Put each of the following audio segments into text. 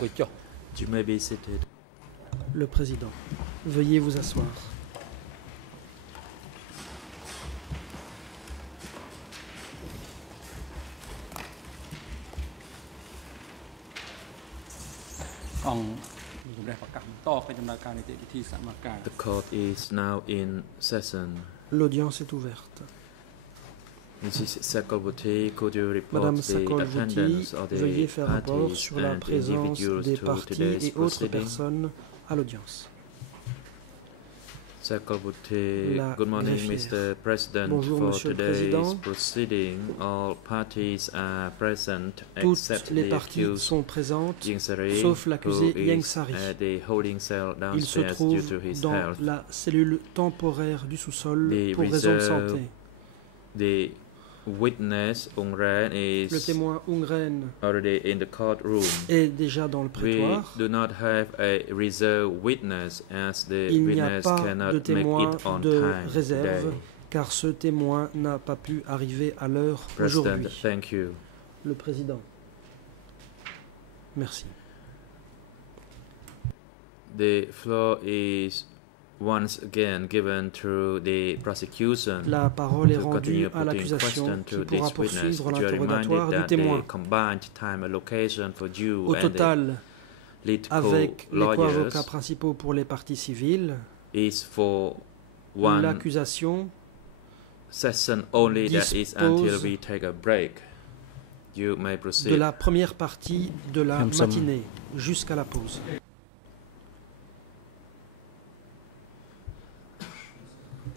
You may be seated. Le président. Veuillez vous asseoir. The court is now in session. L'audience est ouverte. Mrs. Sakalbuti, could you report Madame the Sakolbuti, attendance of veuillez the faire rapport parties sur la and présence individuals des to parties today's et autres proceeding? personnes à l'audience. Sakalbuti, La good morning, greffière. Mr. President. Bonjour, For Monsieur le today's Président. proceeding, all parties are present Toutes except les the parties accused sont présentes, Yang Sari, sauf l'accusé who Yang is Sari. at the holding cell Il se downstairs due trouve to his dans health. la cellule temporaire du sous-sol The pour raison de reserve santé. The witness, Ung Ren, Le is témoin Ungren already in the courtroom. est déjà dans le We prétoire. do not have a reserve witness as the Il n'y a witness pas cannot de make témoin it on de time réserve, today. car ce témoin n'a pas pu arriver à l'heure President, aujourd'hui. thank you. Le président. Merci. The floor is once again given to the prosecution La parole est to continue rendue à putting l'accusation question qui to pourra this witness. poursuivre You are l'interrogatoire reminded du that témoin. the combined time allocation for you Au and the total, lead avec les co-lawyers co-avocats principaux pour les parties civiles, is for one l'accusation session only, that is until dispose we take a break. You may de proceed. la première partie de la matinée jusqu'à la pause.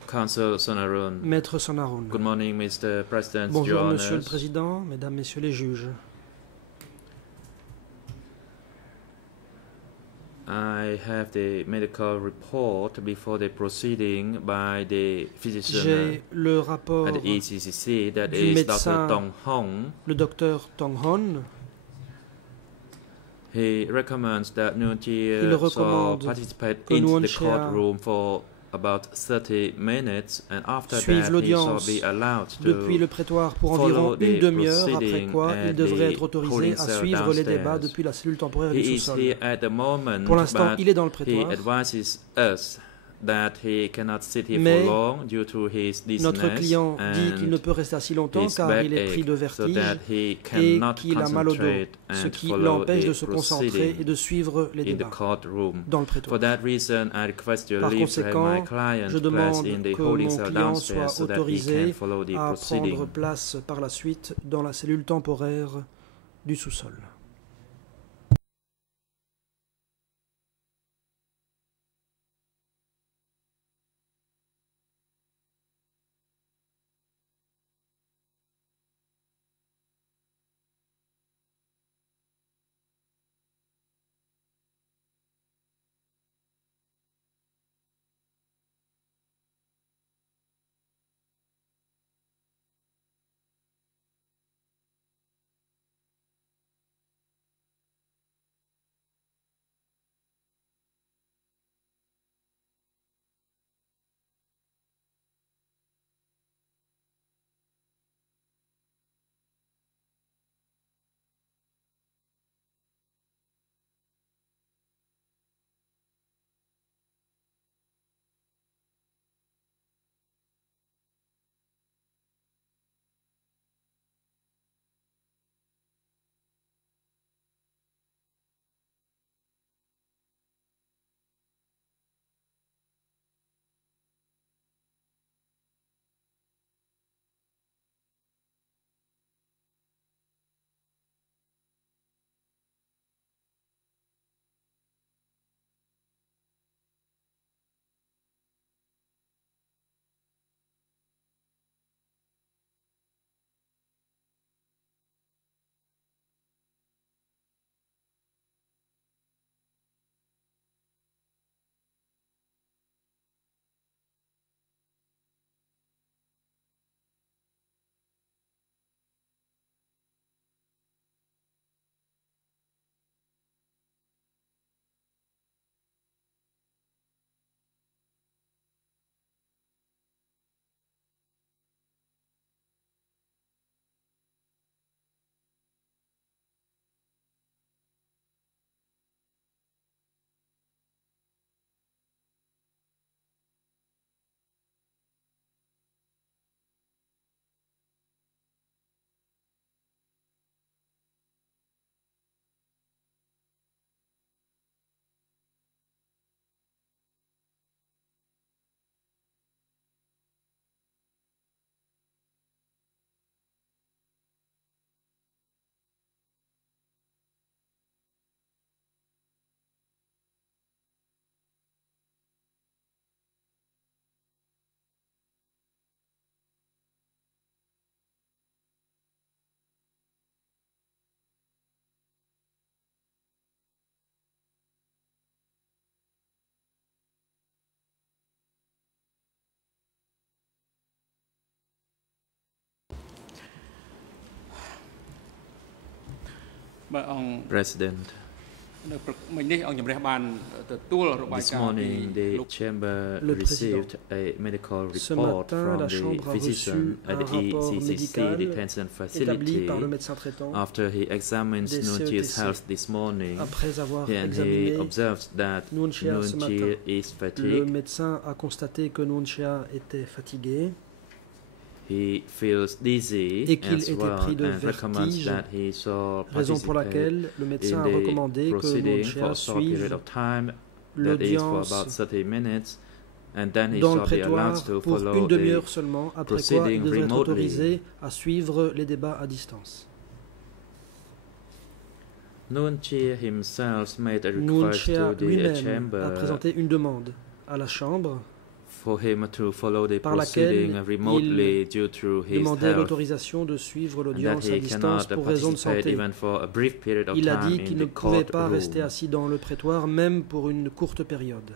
Counsel Sonarun. Maître Sonaron. Good morning, Mr. President. Bonjour, Your Monsieur le Honors. Président, Mesdames, Messieurs les juges. I have the medical report before the proceeding by the physician J'ai le rapport at the ECCC, that du is médecin, Dr. Tong Hong. le docteur Tong Hon. He recommends that Nguyen Chi Il recommande participate que in Nguyen the Chia courtroom for about 30 minutes, and after suive that he l'audience shall be allowed depuis to le prétoire pour follow environ the une demi-heure, après proceeding quoi at il devrait the être autorisé holding à cell suivre les débats downstairs. depuis la cellule temporaire du He is sous-sol. here at the moment, Pour l'instant, but il est dans le he prétoire, advises us that he cannot sit here mais for long due to his notre dizziness, client dit qu'il ne and peut rester assis longtemps his car il est backache, pris de so vertige that he et cannot qu'il a mal au dos, concentrate ce and qui follow l'empêche the de se concentrer proceeding et de suivre les in the débats courtroom. dans le For prétoire. that reason, I request your Par leave to have my conséquent, client je placed demande in the que holding mon cell client downstairs soit so that he autorisé can follow the à proceeding. prendre place par la suite dans la cellule temporaire du sous-sol. President. This morning, the chamber received a medical report from the physician at the ECCC detention facility. After he examined Nuon Chia's health this morning, he observed that Nuon Chia is fatigued. Le médecin a constaté que Nuon Chia était fatigué. He feels dizzy et qu'il as était well pris de and recommends vertige, that he shall raison pour laquelle le médecin a recommandé que Nuon Chia suive l'audience dans le prétoire pour une demi-heure seulement, après quoi il devrait être autorisé à suivre les débats à distance. Nuon Chia himself made a Nuon request Chia to the lui-même chamber a présenté une demande à la Chambre for him to follow the par laquelle proceeding remotely due to his demandait health, l'autorisation de suivre and that l'audience à he distance cannot pour raison de participate santé. even for a brief period of Il a time dit in qu'il ne the pouvait pas courtroom. rester assis dans le prétoire, même pour une courte période.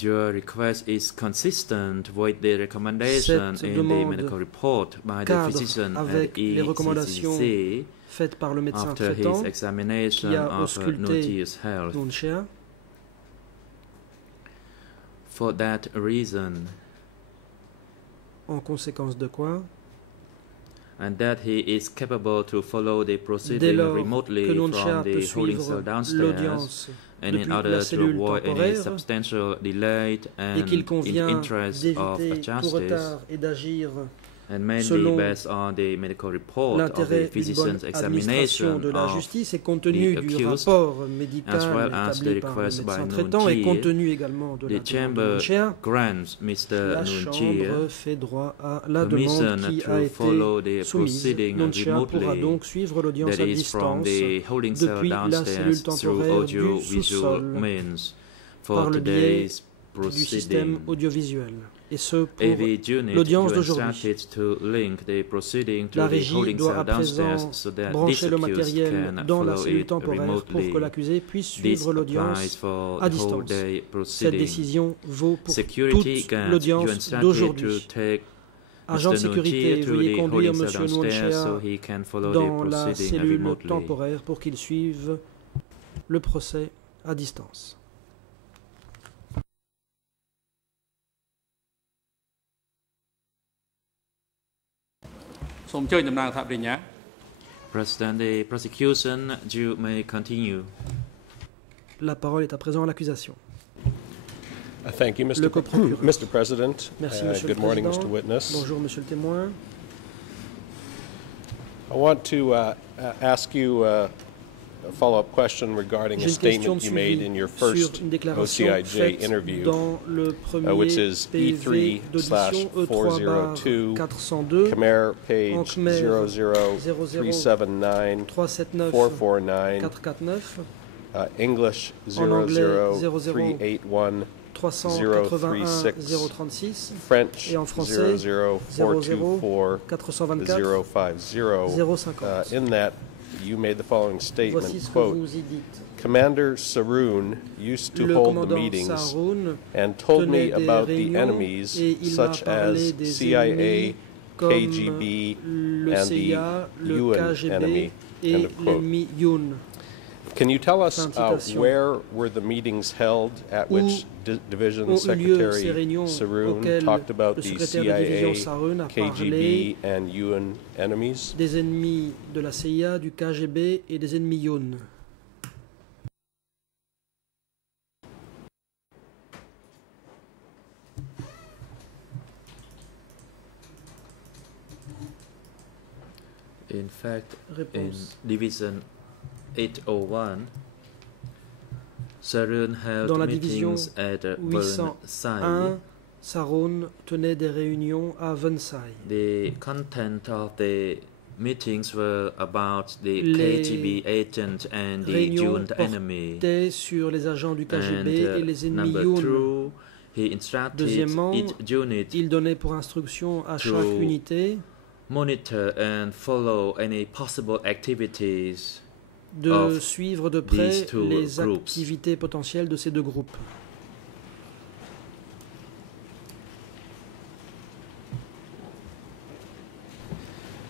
Your request is consistent with the recommendation Cette in the demande medical report by the cadre physician at avec les recommandations ECCC faites par le médecin after traitant his examination qui a of Nuon ausculté Chia's health. Nuon Chia. For that reason, En conséquence de quoi, and that he is capable to follow the dès proceeding lors que remotely Nuon Chia from peut the holding suivre cell downstairs, l'audience and depuis in la order to cellule avoid any temporaire substantial delay et and qu'il in the convient interest of d'éviter tout justice, retard et d'agir and mainly selon based on the medical report of the l'intérêt d'une bonne physician's administration examination de la of justice et compte tenu the du accused, rapport as médical well as the établi par le request by médecin Nuon traitant et Chia, compte tenu également de la the demande de chamber Nuon Chia, grants Mr. la Nuon Chia Chambre fait droit à la permission demande qui a to été follow the soumise. proceeding Nuon Chia pourra remotely, donc suivre l'audience that à is from distance the holding cell depuis la cellule downstairs through temporaire du audio-visual sous-sol means for par le biais today's du système proceeding. audiovisuel. Et ce pour AV unit, l'audience you d'aujourd'hui. instructed to link the proceeding to La the régie holding doit cell à présent downstairs so that this brancher le accused matériel can dans la follow cellule it temporaire pour remotely. que l'accusé puisse This suivre applies l'audience for à the whole distance. day Cette proceeding. décision vaut pour Security toute guards, you l'audience instructed d'aujourd'hui. to take Agent de Mr. Nuon sécurité, Chia to veuillez the conduire holding cell M. Nuon downstairs Chia so he can follow dans the la proceeding cellule remotely. temporaire pour qu'il suive le procès à distance. President, the prosecution, you may continue. La parole est à présent à l'accusation. Thank you, Le coprocureur. Mr. President. Merci, Monsieur Good le morning, Président. Mr. Witness. Bonjour, Monsieur le témoin. I want to ask you a follow-up question regarding J'ai a une question statement de you made suivi in your sur first une déclaration OCIJ faite interview, dans le premier which is PV d'audition E3/402, E3/402, Khmer en page Khmer 00379 379 449, 449, English En anglais, 00381 381 036, 036, French et en français, 00424 424 050. 050. In that, you made the following statement, Voici ce que quote, vous y dites. Commander Saroun used to Le hold the commandant meetings Saroun and told me tenait des about the réunions enemies et il m'a such parlé as des CIA, ennemis comme KGB, le and CIA, the le UN KGB enemy. End et of quote. l'ennemi Yun. Can you tell us Fin de citation. where were the meetings held at which Division Ont eu lieu ces Secretary réunions Saroun auxquelles talked about le the secrétaire de division CIA, Saroun a KGB, parlé and UN enemies? des ennemis de la CIA, du KGB et des ennemis Yun. In fact, in Réponse. Division 801, Saroun held Dans la division meetings at 801, Versailles. Saroun tenait des réunions à Versailles. The content of the meetings were about the Les KGB agent and the réunions Yun enemy. portaient sur les agents du KGB et les ennemis number Yun. two, he instructed Deuxièmement, each unit Il donnait pour instruction à chaque To unité monitor and follow any possible activities de of suivre de près these two les groups. activités potentielles de ces deux groupes.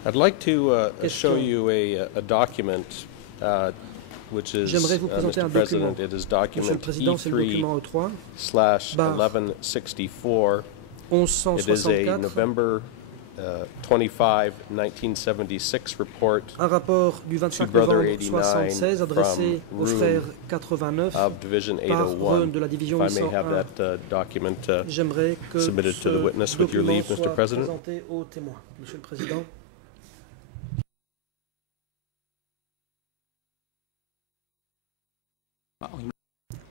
I'd like to show Question. you a document which is, J'aimerais vous présenter Mr. un document. President, it is Monsieur le document Président, c'est le document E3/1164. It is a 1164. November 25, 1976 report Un rapport du 25 novembre 1976 adressé au frère 89 of Division par 801. Rhône de la division If I may have 801. that document J'aimerais que submitted to the witness ce with your document leave, Mr. soit President. présenté au témoin. Monsieur le Président.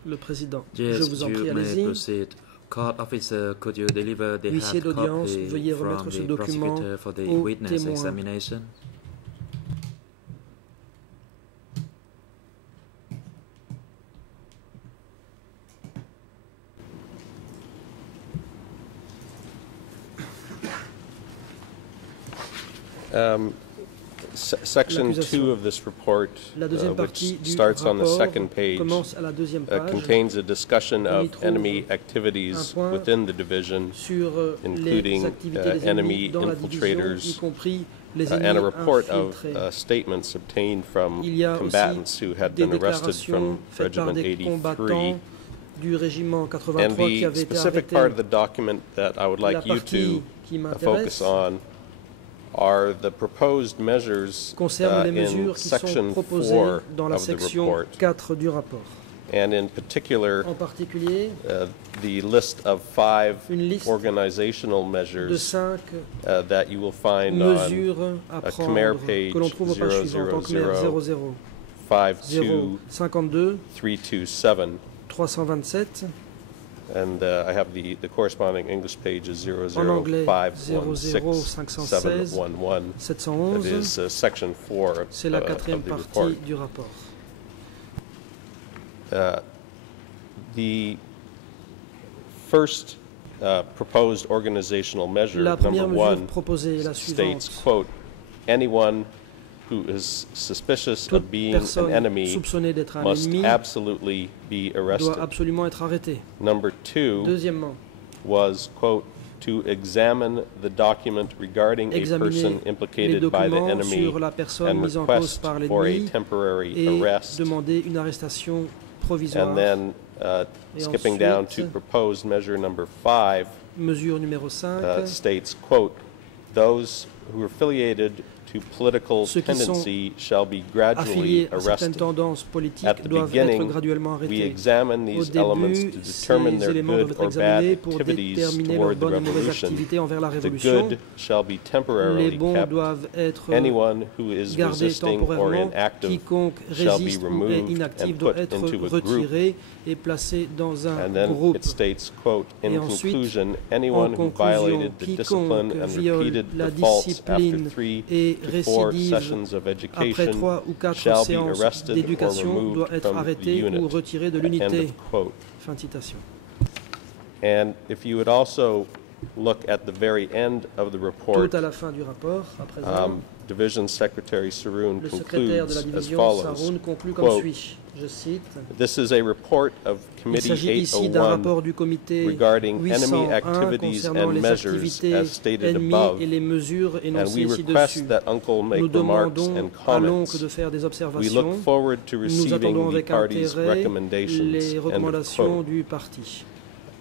Le Président, je Yes, vous en you prie, may allez-y. proceed. Court officer, could you deliver the Huissier hard d'audience, copy veuillez from remettre ce the document prosecutor for the au witness témoin. examination? Section 2 of this report, La deuxième which partie du starts on the rapport second page, commence à la deuxième page contains a discussion On y of trouve enemy un activities point within the division, sur including les activités des enemy ennemis dans la division, y infiltrators, compris les and a ennemis report of infiltrés. statements obtained from Il y a combatants who aussi had des been arrested déclarations from faites par Regiment des 83. combattants du régiment And 83 qui the avaient été specific part of arrêtés. the document that I would La like you partie to qui focus m'intéresse on are the proposed measures concerne les in mesures qui sont section proposées 4 dans la of the section report, 4 du rapport. and in particular En particulier, the list of 5 une liste organizational de measures 5 that you will find on mesures à Khmer prendre page que l'on trouve aux pages suivantes en Khmer 00, 52 52, 327, 327, and I have the corresponding English page is en anglais 00516 711. 711. It is section 4 C'est la of quatrième the partie report. du rapport. The first proposed organizational measure, La première number mesure 1, proposée est la states, suivante. quote, anyone who is suspicious Toute of being an personne enemy soupçonnée d'être un must ennemi absolutely be arrested. doit absolument être arrêtée. Number 2 Deuxièmement, was, quote, to examine the document regarding a person examiner les implicated by the documents enemy sur la personne and mise en cause request par for a l'ennemi temporary et arrest. demander une arrestation provisoire. And then Et skipping down to ensuite, proposed measure number 5 mesure numéro 5, states, quote, those who are affiliated to political Ceux qui sont tendency shall be gradually affiliés à certaines arrested. tendances At politiques the doivent être beginning, graduellement we arrêtés. examine Au these elements to début, determine ces their éléments good doivent or être bad examinés pour activities déterminer leurs toward the bonnes et mauvaises revolution. activités envers la The révolution. good shall be Les temporarily bons kept. doivent être Anyone who is gardés resisting or temporairement. inactive Quiconque shall be résiste ou est removed inactif and doit put être into a group. retiré et placé dans un And then groupe. it states, quote, in Et ensuite, conclusion, En anyone who conclusion, violated the discipline quiconque and viole repeated la the faults after discipline 3 et to 4 récidive sessions of après education 3 ou 4 shall be séances arrested or d'éducation removed doit être from the arrêté unit. ou retiré de End l'unité. of quote. Fin de citation. And if you would also look at the very end of the report, Tout à la fin du rapport, à présent, Division Secretary Saroun le secrétaire de concludes la as division follows, Saroun conclut comme quote, suit. Je cite. this is a report of Il Committee s'agit ici d'un 801 rapport du comité regarding enemy 801 activities concernant and les measures activités as stated ennemies above, et les mesures and énoncées we ci-dessus. request that Uncle make Nous remarks demandons and à comments. l'oncle de faire des We observations. look forward to Nous receiving attendons the avec party's intérêt recommendations. les End of recommandations quote. du parti.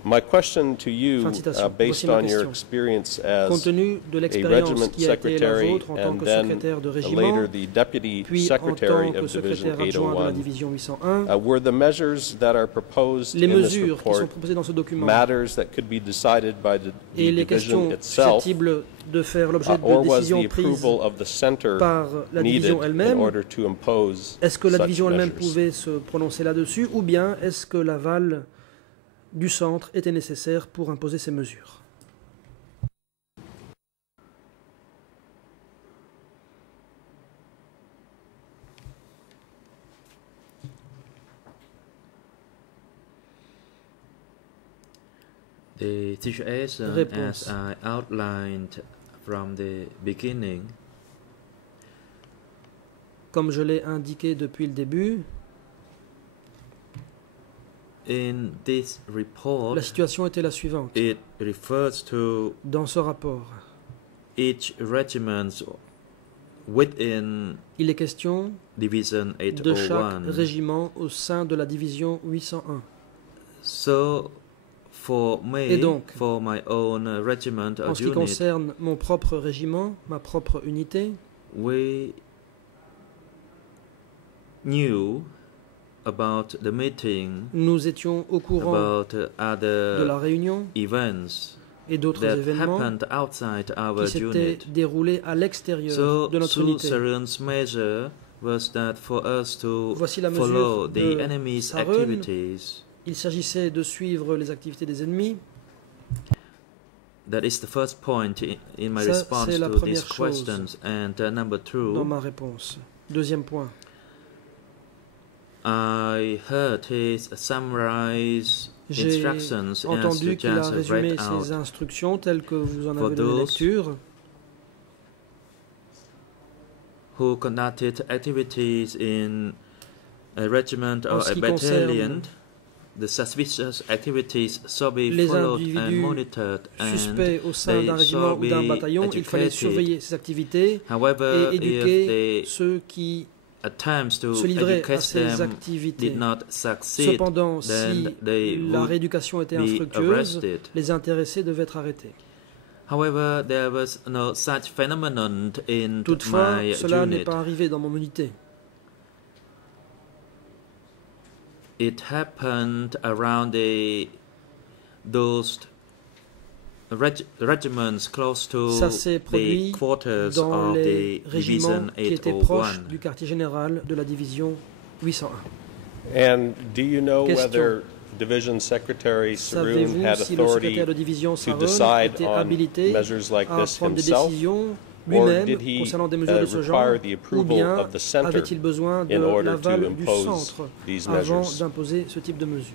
My question to you, Fin de citation. based Voici ma on your question. experience Compte as tenu de a l'expérience regiment qui a été la secretary vôtre en tant and que then secrétaire de régiment, later the deputy puis en secretary tant que of Division secrétaire adjoint de la 801, division 801, were the measures that are proposed les in this mesures qui sont report proposées dans ce document matters that could be decided by the et les division questions itself, susceptibles de faire l'objet or de was the décisions prises approval of the center par la needed division in elle-même. order to impose Est-ce que la such division elle-même measures? pouvait se prononcer là-dessus ou bien est-ce que l'aval du centre était nécessaire pour imposer ces mesures? The situation, Réponse. as I outlined from the beginning, Comme je l'ai indiqué depuis le début, in this report, la situation était la suivante. it refers to Dans ce rapport, each regiment's within il est question Division de chaque 801. régiment au sein de la division 801. So, for Et me, donc, for my own regiment en or ce qui unit, concerne mon propre régiment, ma propre unité, we knew about the meeting, nous étions au courant about de other la réunion events et d'autres that événements happened outside our qui s'étaient unit. déroulés à l'extérieur So, de notre unité. Sarun's measure was that for us to Voici la follow mesure the de enemy's Sarun. activities. Il s'agissait de suivre les activités des ennemis. That is the first point in my Ça, response c'est la to these première chose questions. And number dans two, ma réponse. Deuxième point. I heard his summarized J'ai instructions as entendu you qu'il a just résumé read out. ses instructions telles que vous en For avez donné those lecture. Who conducted activities in a regiment En or ce a qui battalion, concerne the suspicious activities shall be les followed and individus monitored, and suspects au sein they d'un régiment shall ou d'un be bataillon, il fallait educated. surveiller ces activités However, et if éduquer the ceux qui attempts to se livraient à educate ces them activités. did not succeed, Cependant, then si they la would rééducation était be infructueuse, arrested. les intéressés devaient être arrêtés. However, there was no such phenomenon in Toutefois, my cela n'est unit. pas arrivé dans mon unité. It happened around those regiments close to Ça s'est the produit quarters dans of les the régiments Division qui étaient proches 801. du quartier général de la division 801. And do you know Question. whether Division Secretary Sarun Savez-vous had si le authority secrétaire de division to Sarun decide était on habilité measures like à this prendre des himself, décisions or lui-même did he concernant des mesures de ce genre, require the ou approval bien of the center avait-il besoin de in order to l'aval du impose centre these avant measures? d'imposer ce type de mesures?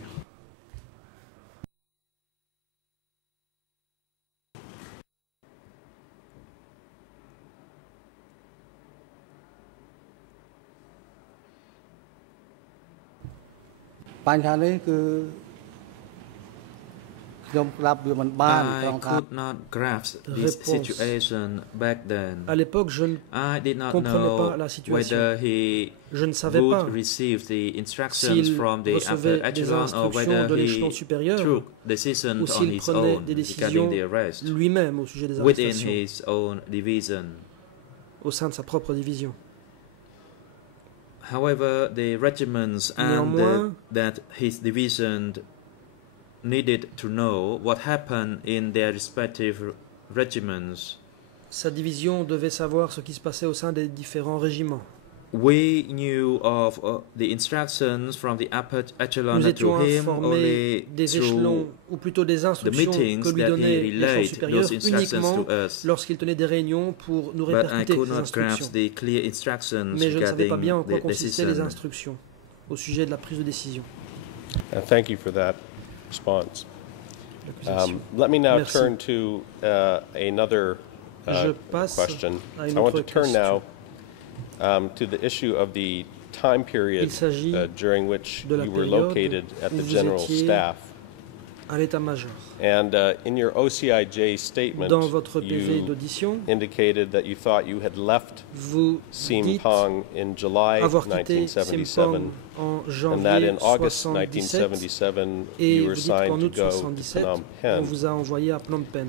I could not grasp this Réponse. situation back then. À l'époque, je ne I did not comprenais know pas la situation. whether he Je ne savais pas would receive the instructions s'il from the upper recevait des echelon or instructions whether de he l'échelon supérieur took decisions ou on s'il his prenait own des regarding décisions the arrest lui-même au sujet des within arrestations his own division. au sein de sa propre division. However, the regiments and Néanmoins, that his division needed to know what happened in their respective regiments. sa division devait savoir ce qui se passait au sein des différents régiments. We knew of the instructions from the upper echelon Nous étions to him informés only des échelons, through ou plutôt des the instructions meetings que lui that he donnait l'échelon relayed supérieur those instructions uniquement to us. lorsqu'il tenait des réunions pour nous But I répercuter could ces not instructions. grasp the clear instructions Mais je ne savais pas bien en regarding quoi the consistaient les decision. instructions au sujet de la prise de décision. Thank you for that response. L'accusation. Let me now Merci. turn to another Je passe question. à une I want to autre turn question. now to the issue of the time period Il s'agit during which de la you were période located at où the vous General étiez Staff. à l'état-major. And in your OCIJ statement, Dans votre PV you d'audition, indicated that you thought you had left vous dites Simpang in July avoir quitté 1977, Simpang en and that janvier in August 77 1977 et you vous were dites qu'en signed to août go to 77 Phnom on Penh. vous a envoyé à Phnom Penh.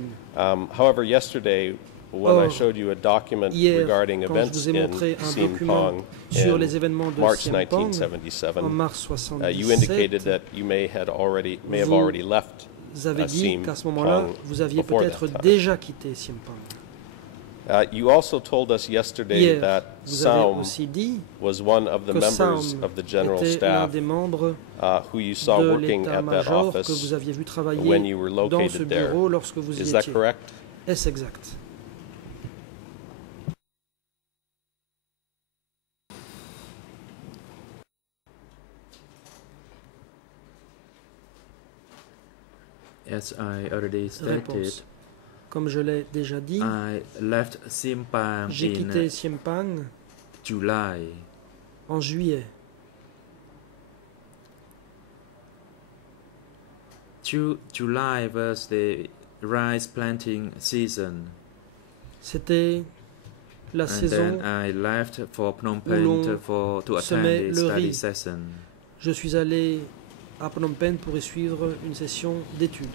However, yesterday, when I Or, showed you a document hier, regarding quand je events vous ai in montré un document Simpang sur les in événements de March Simpang en 1977, mars you indicated 77, that you may have Vous already left vous avez dit qu'à ce moment-là, Simpang vous aviez before peut-être that time. déjà quitté Simpang. You also told us yesterday Hier, that vous avez Saum aussi dit was one of the que members Saum of the General était l'un Staff des membres who you saw de working at that l'état-major que office vous aviez vu when travailler you were dans ce located there. bureau lorsque vous y Is that étiez. correct? Est-ce exact? As I already stated, Réponse. Comme je l'ai déjà dit, I left Simpang j'ai quitté in Simpang July. en juillet. July was the rice planting season. C'était la saison I left for Phnom où l'on Penh to semait attend the le study riz. session. Je suis allé à Phnom Penh pour y suivre une session d'études.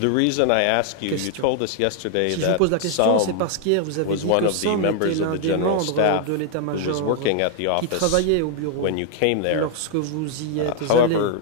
The reason I ask you, you told us yesterday Si je vous pose la that question, c'est Sam parce qu'hier vous avez was dit one que of the Sam était members of l'un the des general membres staff de who was l'état-major working at the qui office travaillait au bureau when you came there. lorsque vous y êtes allé. However,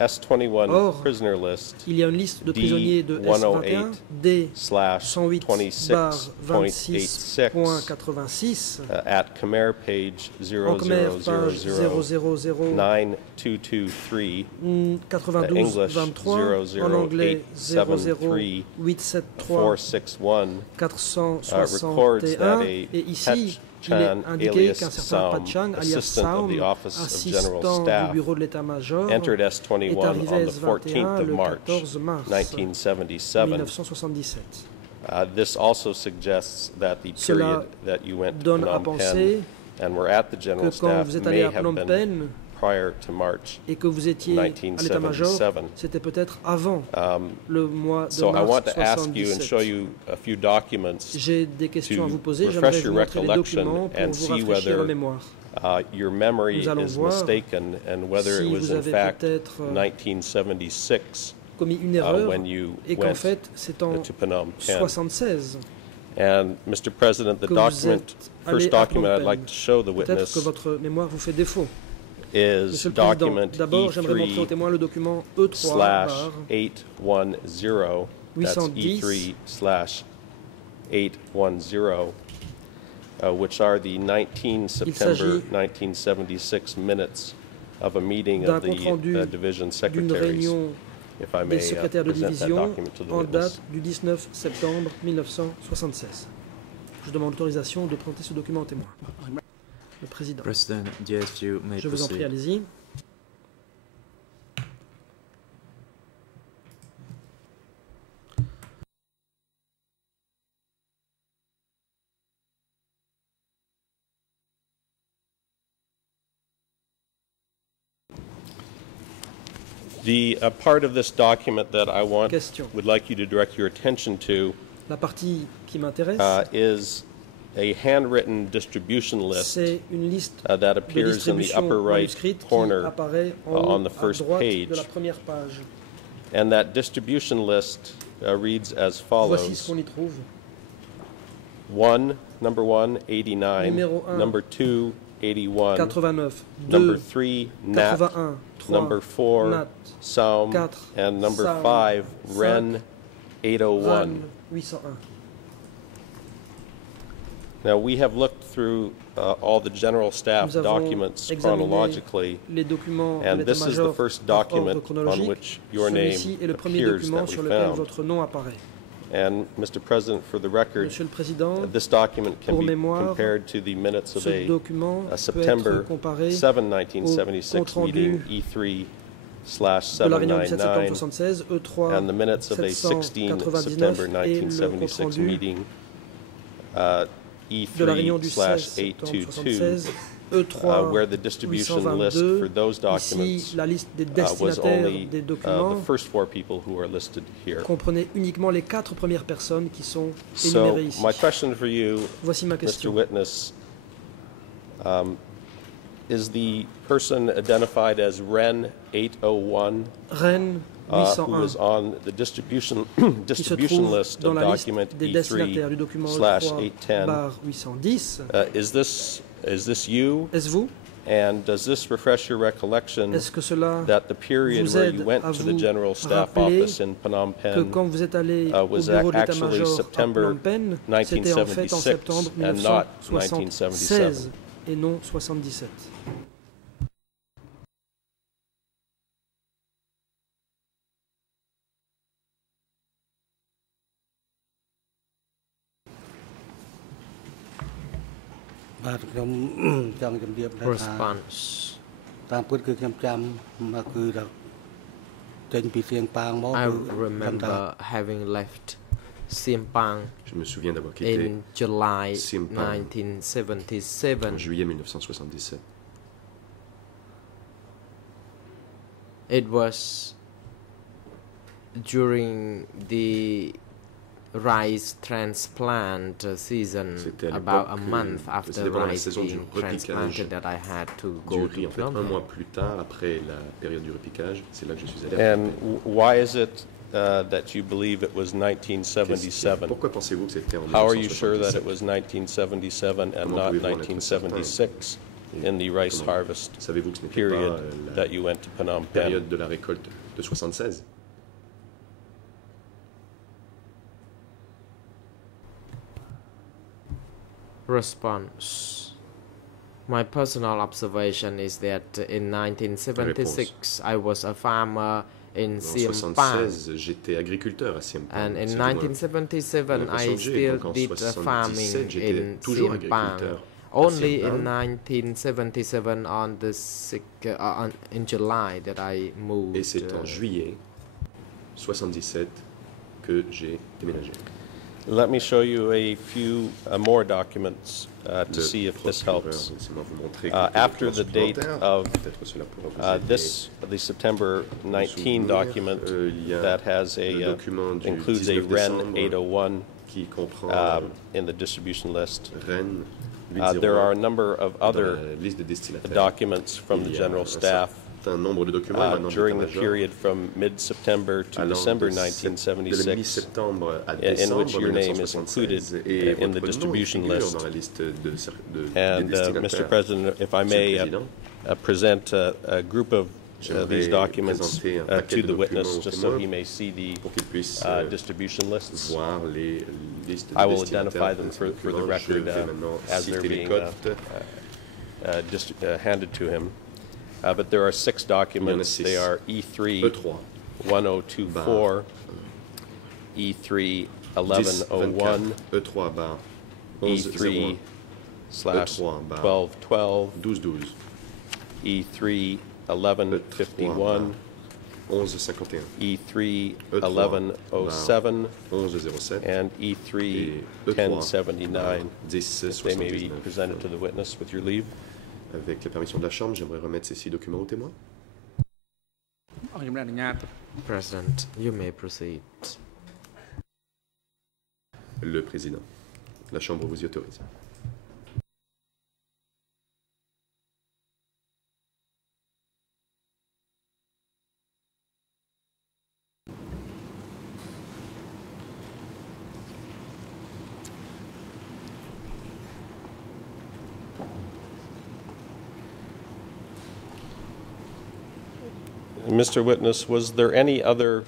S21 Or, prisoner list il y a une liste de prisonniers de S21 D108/26.26.86 at Khmer page en Khmer page 0009223 9223 en anglais 00873 0087461 et ici il est indiqué qu'un certain Pachang, alias Sam, assistant du bureau de l'état-major, entered est S21 arrivé on the 14th S21 of le March 14 mars 1977. 1977. This also suggests that the Cela period that you went to donne à Phnom penser Penh and were at the que general quand staff vous êtes may allé à have Phnom been Penh prior to March et que vous étiez à l'état-major, 1977. c'était peut-être avant le mois de So I mars want to ask you and show 77. you a few documents J'ai des questions à to vous poser. J'aimerais refresh vous your montrer les recollection documents pour and vous see rafraîchir la whether mémoire. your memory Nous allons is voir mistaken and whether si it was vous in avez fact peut-être 1976 commis une erreur when you et qu'en went fait c'est en to Phnom Penh. 76 And Mr. President, the que vous document, êtes allé first à document Phnom I'd Penh. like to show the Peut-être que witness votre mémoire vous fait défaut. is Monsieur le Président, document d'abord j'aimerais montrer au E3 témoin le document E3 slash bar 810. That's 810. E3 slash 810, which are the 19 September s'agit 1976 minutes of a meeting d'un of compte rendu the division d'une secretaries. réunion If I des may secrétaires de present that division document to the en witness. date du 19 septembre 1976. Je demande l'autorisation de présenter ce document au témoin. Le Président. President, yes, you may Je vous en prie, proceed. allez-y. The part of this document that I Question. would like you to direct your attention to La partie qui m'intéresse, is a handwritten distribution list c'est une liste that de appears in the distribution upper right manuscrite qui corner, apparaît en on haut the first à droite page. de la première page. and that distribution list reads as Voici ce follows: qu'on y trouve. number 1, 89, Numéro un, number 2, 81, 89, number 2, 3, Nat, 81, 3, number 4, Nat, Psalm, 4, and number Psalm, 5, 5, Ren 801. RAN 801. Now, we have looked through all the general staff Nous avons documents examiné chronologically, les documents de and this is the l'état-major first par ordre document on chronologique. which your name Celui-ci est le premier appears document that sur we lequel found. votre nom apparaît. And, Mr. President, for the record, Monsieur le Président, this document can pour be mémoire, compared to the minutes of ce document a peut September être comparé 7, au 1976 compte-rendu meeting, E3/799, de la réunion du 7 septembre 1976, E3 and the minutes of a 16 September 799 et le 1976 compte-rendu meeting, de la réunion du 16 septembre 1976, E3 where the distribution list for 822. those documents Ici, la liste des was destinataires only des the documents first 4 people who are listed here. comprenait uniquement les 4 premières personnes qui sont So, énumérées ici. my question for you, Voici ma Mr. question. Witness, is the person identified as Ren 801, REN who 801, is on the distribution qui se distribution trouve list dans of la liste document des destinataires du document E3/810, E3/810. is this you? Est-ce vous? And does this refresh your recollection Est-ce que cela that the period vous where aide you went à to the vous General Staff rappeler Office in Phnom que Penh quand vous êtes allé au was bureau de actually l'état-major à September Phnom Penh, c'était en fait en 1976 septembre and not 1976 1977? et non 77. Response. តាមពិតគឺខ្ញុំចាំមកគឺចេញពីសៀងប៉ាងមក I remember having left Siem Pang Je me souviens d'avoir quitté in July Siem Pang en 1977. juillet 1977. It was during the rice transplant season, about a month after rice being transplanted, that I had to go to Phnom Penh. Un mois plus tard, après la période du repiquage, c'est là que je suis allé. And why is it that you believe it was 1977? Pourquoi pensez-vous que c'était en 1977? How are you sure that it was 1977 and not 1976 in the rice harvest period that you went to Phnom Penh? Période de la récolte de 76. Response. My personal observation is that in 1976 I was a farmer in Siem Pang, j'étais agriculteur à Siem Pang. And in 1977 I still did farming in Siem Pang. Only in 1977 in July that I moved. Et c'est en juillet 77 que j'ai déménagé. Let me show you a few more documents to see if this helps. After the date of the September 19 document that has includes a REN 801 in the distribution list, there are a number of other documents from the General Staff during the period from mid-September to December 1976, in which your name is included in the distribution list. And Mr. President, if I may present a group of these documents to the witness, just so he may see the distribution lists. I will identify them for the record as they're being handed to him. But there are 6 documents. They are E3 1024, E3 1101, E3 /1212, E3 1151, E3 1107, and E3 1079. They may be presented to the witness with your leave. Avec la permission de la Chambre, j'aimerais remettre ces 6 documents aux témoins. President, you may proceed. Le Président. La Chambre vous y autorise. Mr. Witness, was there any other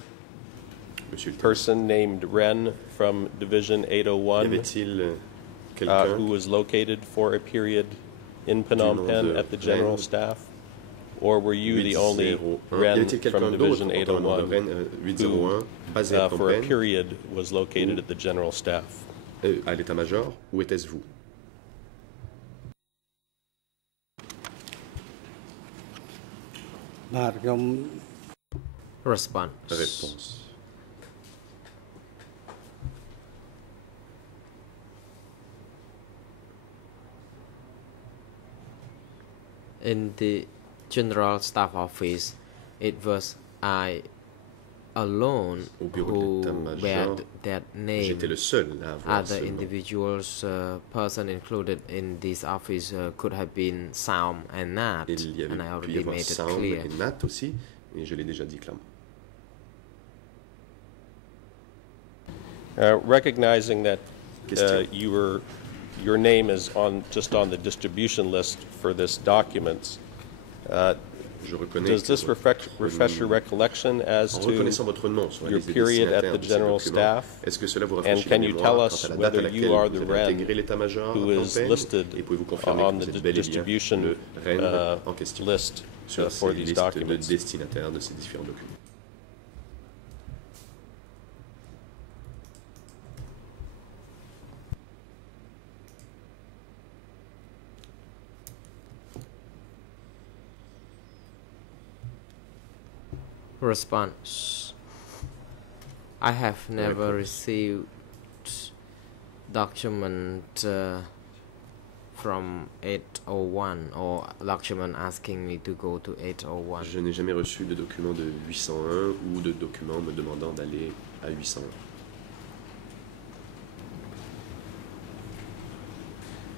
person named Ren from Division 801 who was located for a period in Phnom Penh at the General Staff? Or were you the only Ren from Division 801 who, for a period, was located at the General Staff? À l'état-major, où était-ce-vous? Response. Réponse. In the General Staff Office, it was I alone who bear that name. J'étais le seul à avoir Other individuals, person included in this office could have been Saum and Nat, and I already made it clear. Et Nat aussi, et je l'ai déjà dit clairement. Recognizing that your name is just on the distribution list for this document, does this refresh your recollection as to your period at the General Staff? And can you tell us whether you are the Ren who is listed on the distribution list for these documents? Response. I have never received document from 801 or document asking me to go to 801. Je n'ai jamais reçu de document de 801 ou de document me demandant d'aller à 801.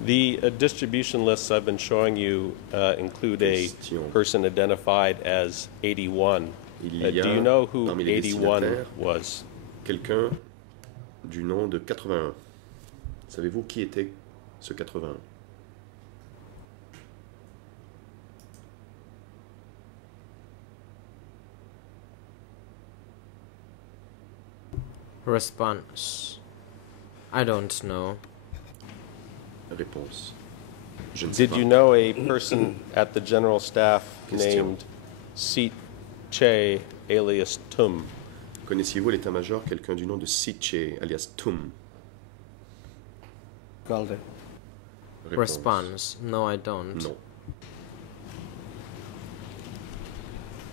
The distribution lists I've been showing you include a person identified as 81. Do you know who 81 was? Quelqu'un du nom de 81. Savez-vous qui était ce 81? Response. I don't know. Réponse. Je ne sais Did pas. you know a person at the general staff named Seat Che alias Tum? Connaissiez-vous à l'état-major quelqu'un du nom de Sitche alias Tum? Calde. Réponse. Response. No, I don't. Non.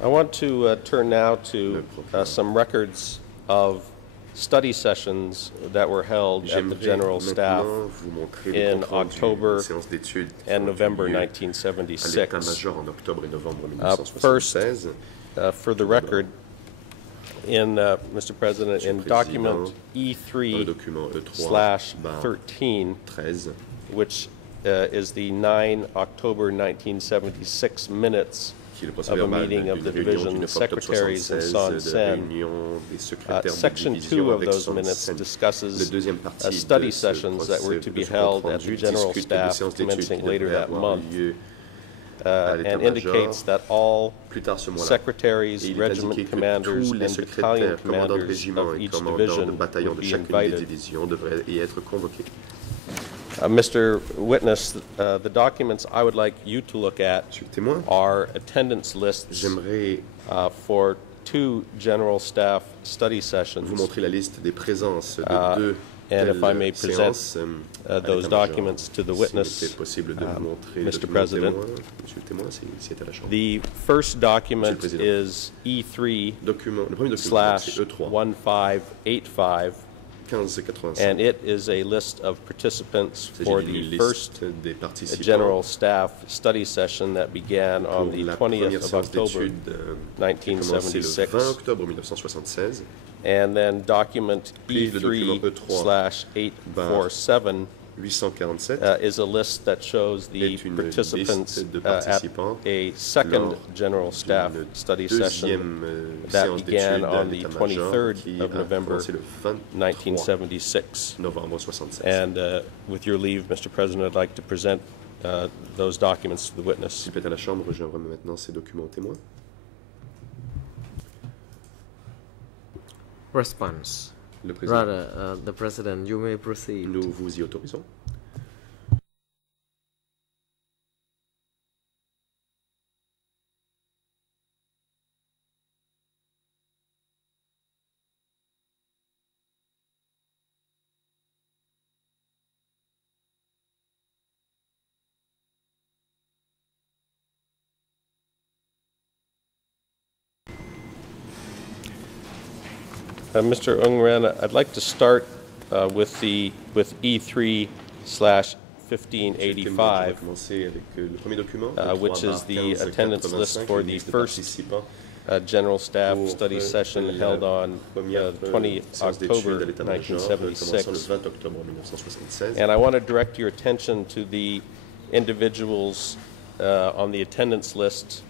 I want to turn now to some records of study sessions that were held at the general staff in October and November 1976. First, for the record, Mr. President, in document E3/13, which is the 9 October 1976 minutes of a meeting of the division secretaries in Son Sen. Section 2 of those minutes discusses study sessions that were to be held at the general staff commencing later that month, and indicates that all secretaries, regiment commanders, and battalion commanders of each division would be invited. Mr. Witness, the documents I would like you to look at are attendance lists for 2 general staff study sessions. Vous montrez la liste des présences de 2 and if I may present those documents to the witness, Mr. President. The first document is E3/1585, and it is a list of participants for the first general staff study session that began on the 20th of October, 1976. And then document E3/847 is a list that shows the participants at a second general staff study session that began on the 23rd of November, 1976. And with your leave, Mr. President, I'd like to present those documents to the witness. S'il plaît à la Chambre, je remets maintenant ces documents aux témoins. Response. Le président. Rather, the President, you may proceed. Nous vous y autorisons. Mr. Ungren, I'd like to start with E3/1585, which is the attendance list for the first general staff study session held on 20 October 1976. And I want to direct your attention to the individuals on the attendance list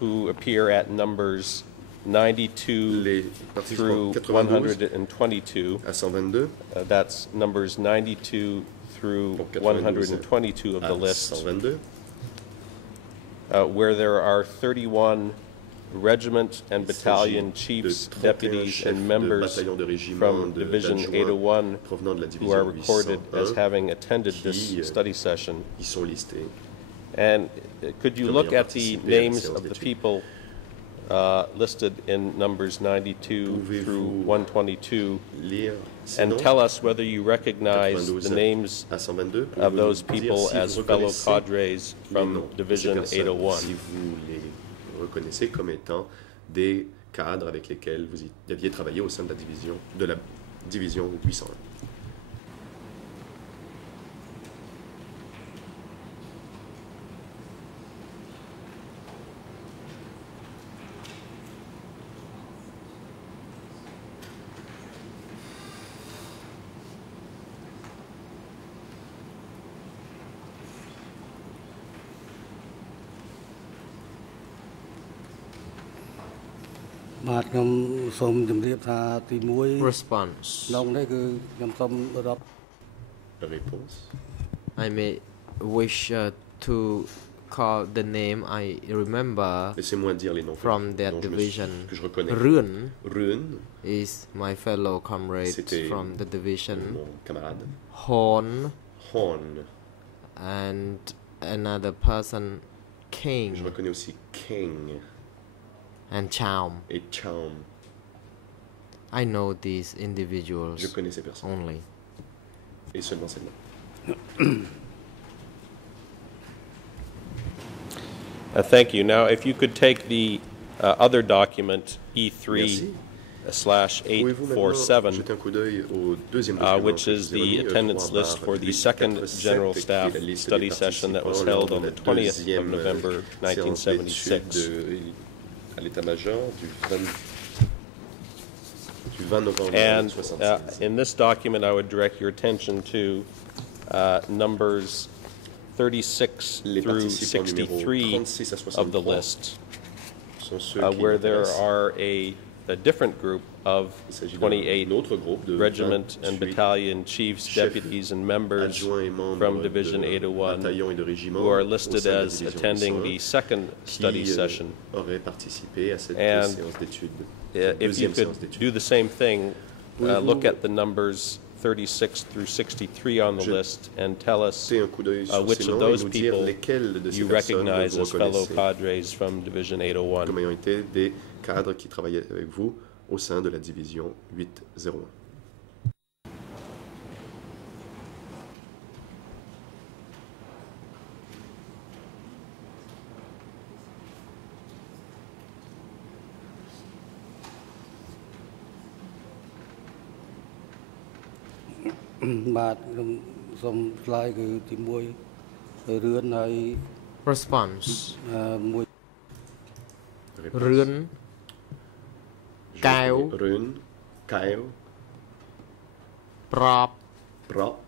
who appear at numbers 92 through 122. That's numbers 92 through 122 of the list, where there are 31 regiment and battalion chiefs, deputies, and members from Division 801 who are recorded as having attended this study session. And could you look at the names of the people listed in numbers 92 through 122 and tell us whether you recognize the names of those people as fellow cadres from Division 801. Si vous les reconnaissez comme étant des cadres avec lesquels vous aviez travaillé au sein de la division 801. Response. Réponse. I may wish to call the name I remember Laissez-moi dire les noms from that dont division. que je reconnais. Run Run is my fellow comrade C'était from the division. mon camarade. Horn Horn. and another person, Je King reconnais aussi King and Chaum. et Chaum. I know these individuals Je connais ces personnes. only. Et seulement celle-là. Thank you. Now, if you could take the other document, Merci. E3/847, Jeter un coup d'œil au deuxième document which is que je vous ai the remis, attendance list for the second general qui est staff la liste study des session that was participants held on lors the de la 20th of deuxième November, séance d'études 1976. à l'état-major du 20 novembre And 1976. in this document, I would direct your attention to numbers 36 Les through participants numéros 63 36 à of the 63 list, sont ceux qui where there m'intéressent. are a different group of Il s'agit 28 d'un autre groupe de regiment and 28 battalion chiefs, chefs, deputies, and members adjoints et membres from Division de 801 bataillons et de régiments who are au listed sein de la as division attending 801 the second study qui session. auraient participé à cette And séance d'études, If you deuxième séance could d'études. do the same thing, Pouvez-vous look at the numbers 36 through 63 on the Je- list and tell us Jeter un coup d'œil sur which ces of noms et those nous dire people lesquels de ces you personnes recognize vous as fellow reconnaissez cadres from Division 801. comme ayant été des cadres qui travaillaient avec vous au sein de la division 801. Response. Réponse. Run, Je Cao. reconnais Run, Cao, Prop, Prop,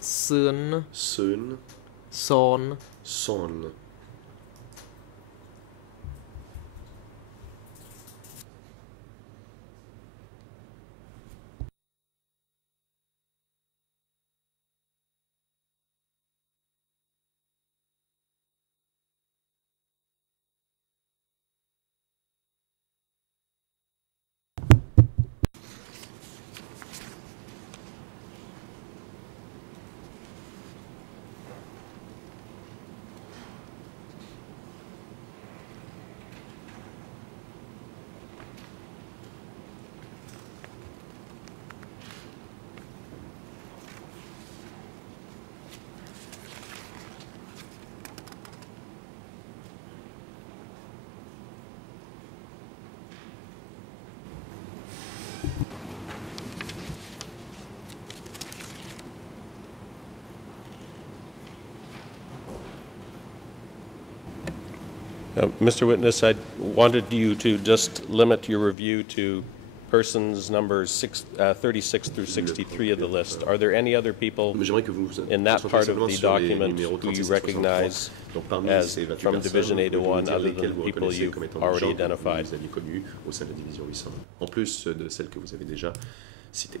Sun, Sun, Son, Son. Mr. Witness, I wanted you to just limit your review to persons numbers 36 through 63 of the list. Are there any other people Mais j'aimerais que vous vous in that concentriez part of seulement the sur les document numéros who you 36 à 63. recognize Donc, parmi as ces 28 from personnes, Division pouvez-vous 801 me dire other lesquelles than vous people reconnaissez you've comme étant already des gens que identified? vous aviez connus au sein de la division 800, en plus de celles que vous avez déjà citées.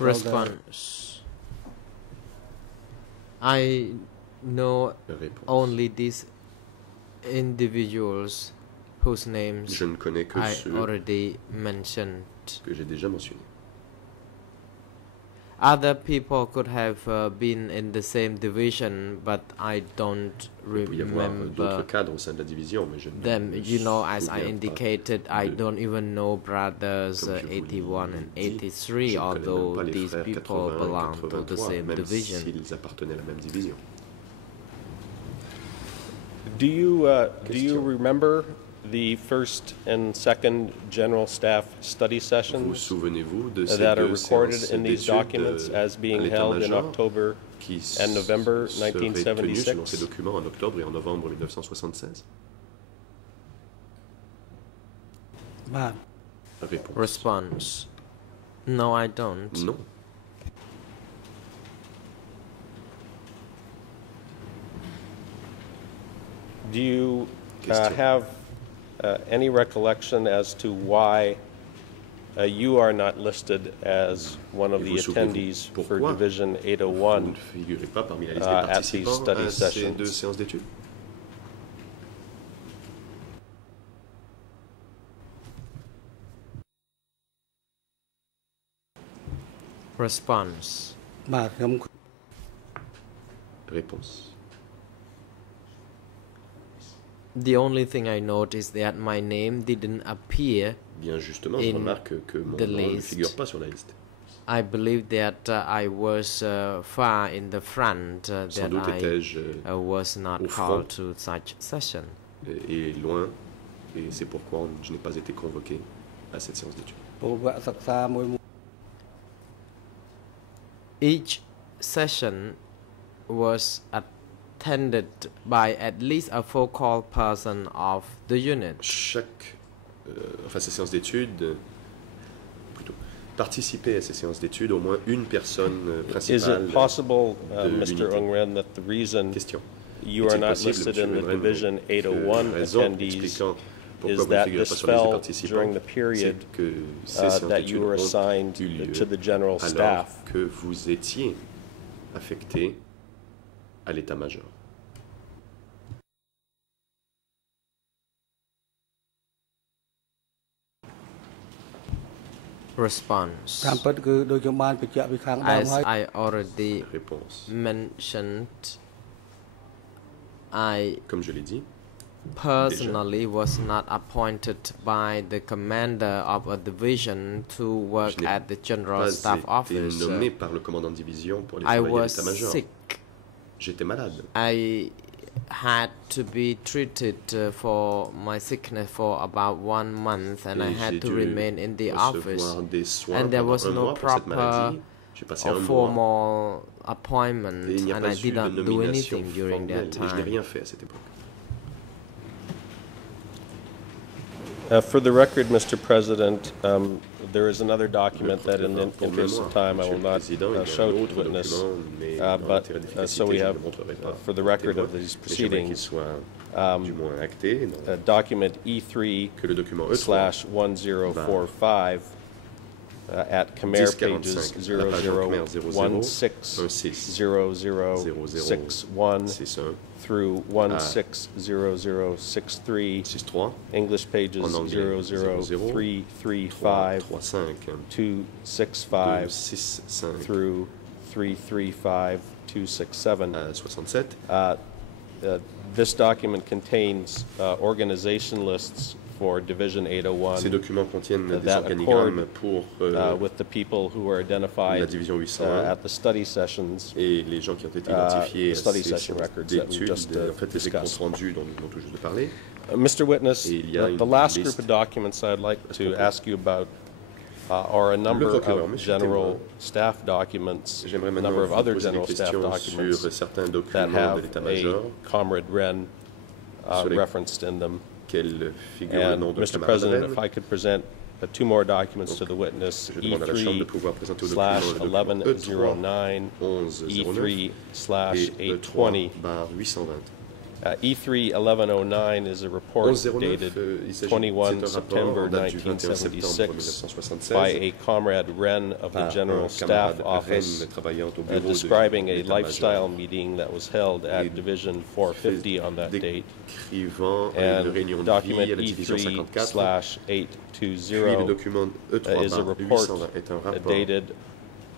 Response. I know Réponse. only these individuals whose names Je ne connais que I ceux already mentioned. que j'ai déjà mentionnés. Other people could have been in the same division, but I don't Il peut y avoir d'autres remember cadres au sein de la division, mais je ne them. me You know, as I souviens pas. indicated, I de- don't even know brothers Comme je vous 81 and l'ai dit, 83, je ne connais même although pas les these frères people 80 et belong to the 83, same même division. s'ils appartenaient à la même division. Do you Question. remember the first and second General Staff study Vous sessions souvenez-vous de ces that are deux recorded séances in these d'études documents as à being held in l'état-major October qui and November seraient tenues selon 1976? ces documents en octobre et en novembre 1976? Réponse. Response. No, I don't. Non. Do you have any recollection as to why you are not listed as one of the attendees for Division 801 at these study sessions? Response. Réponse. The only thing I note is that my name didn't appear. Bien justement, je remarque que mon nom ne figure pas sur la liste. I believe that I was far in the front, that I was not called to such session. Et loin, et c'est pourquoi je n'ai pas été convoqué à cette séance d'études. Each session was attended by at least a focal person of the unit. Chaque, ces séances d'études, plutôt, participer à ces séances d'études, au moins une personne principale. Is it possible, Mr. Ongren, that the reason you are not listed in the Division 801 attendees is that this fell during the period that you were assigned to the general staff? Que vous étiez affecté à l'état-major. Response. As I already mentioned, comme je l'ai dit, personally was not appointed by the commander of a division to work at the general staff office. Nommé par le commandant de division pour les I travailler à was l'état-major. sick. J'étais malade. I had to be treated for my sickness for about 1 month, and I had to remain in the office. And there was no proper or formal appointment, and I didn't do anything during that time. For the record, Mr. President, there is another document that in the interest of time I will not show to the witness, but so we have, for the record of these proceedings, document E3/1045 at Khmer pages 00160061 through 160063, English pages 00335 265 through 335 267. This document contains organization lists for Division 801 Ces documents contiennent des that organigrammes accord pour with the people who were identified la division 801 at the study sessions, et les gens qui ont été identifiés à study ces session séances records that we d'études, just en fait, les discussed. comptes rendus dont nous venons tout juste de parler. Mr. Witness, Et il y a the une last liste. group of documents I'd like to ask you about are a number procureur, of Monsieur general Témoin. staff documents, a J'aimerais maintenant number of vous other poser des general staff questions documents sur certains that documents de have a l'état-major Comrade Wren Sur les- referenced in them. quels figurent le And nom de Mr. camarade President, Rennes. if I could present 2 more documents to the witness, Je demande à la Chambre de pouvoir présenter au document le document E3/1109, E3/1109 et E3/820. E3/820. E3/1109 is a report 1109, dated il s'agit 21 c'est un September rapport en date du 21 septembre 1976 by 1976 a Comrade Wren of the par General un Staff camarade Office, Rennes travaillant au bureau describing a de l'état-major, lifestyle meeting that was held Et at Division 450 on that date, décrivant une and réunion de document vie à la division 54. Puis le E3/820 document is a report E3/820 est un rapport dated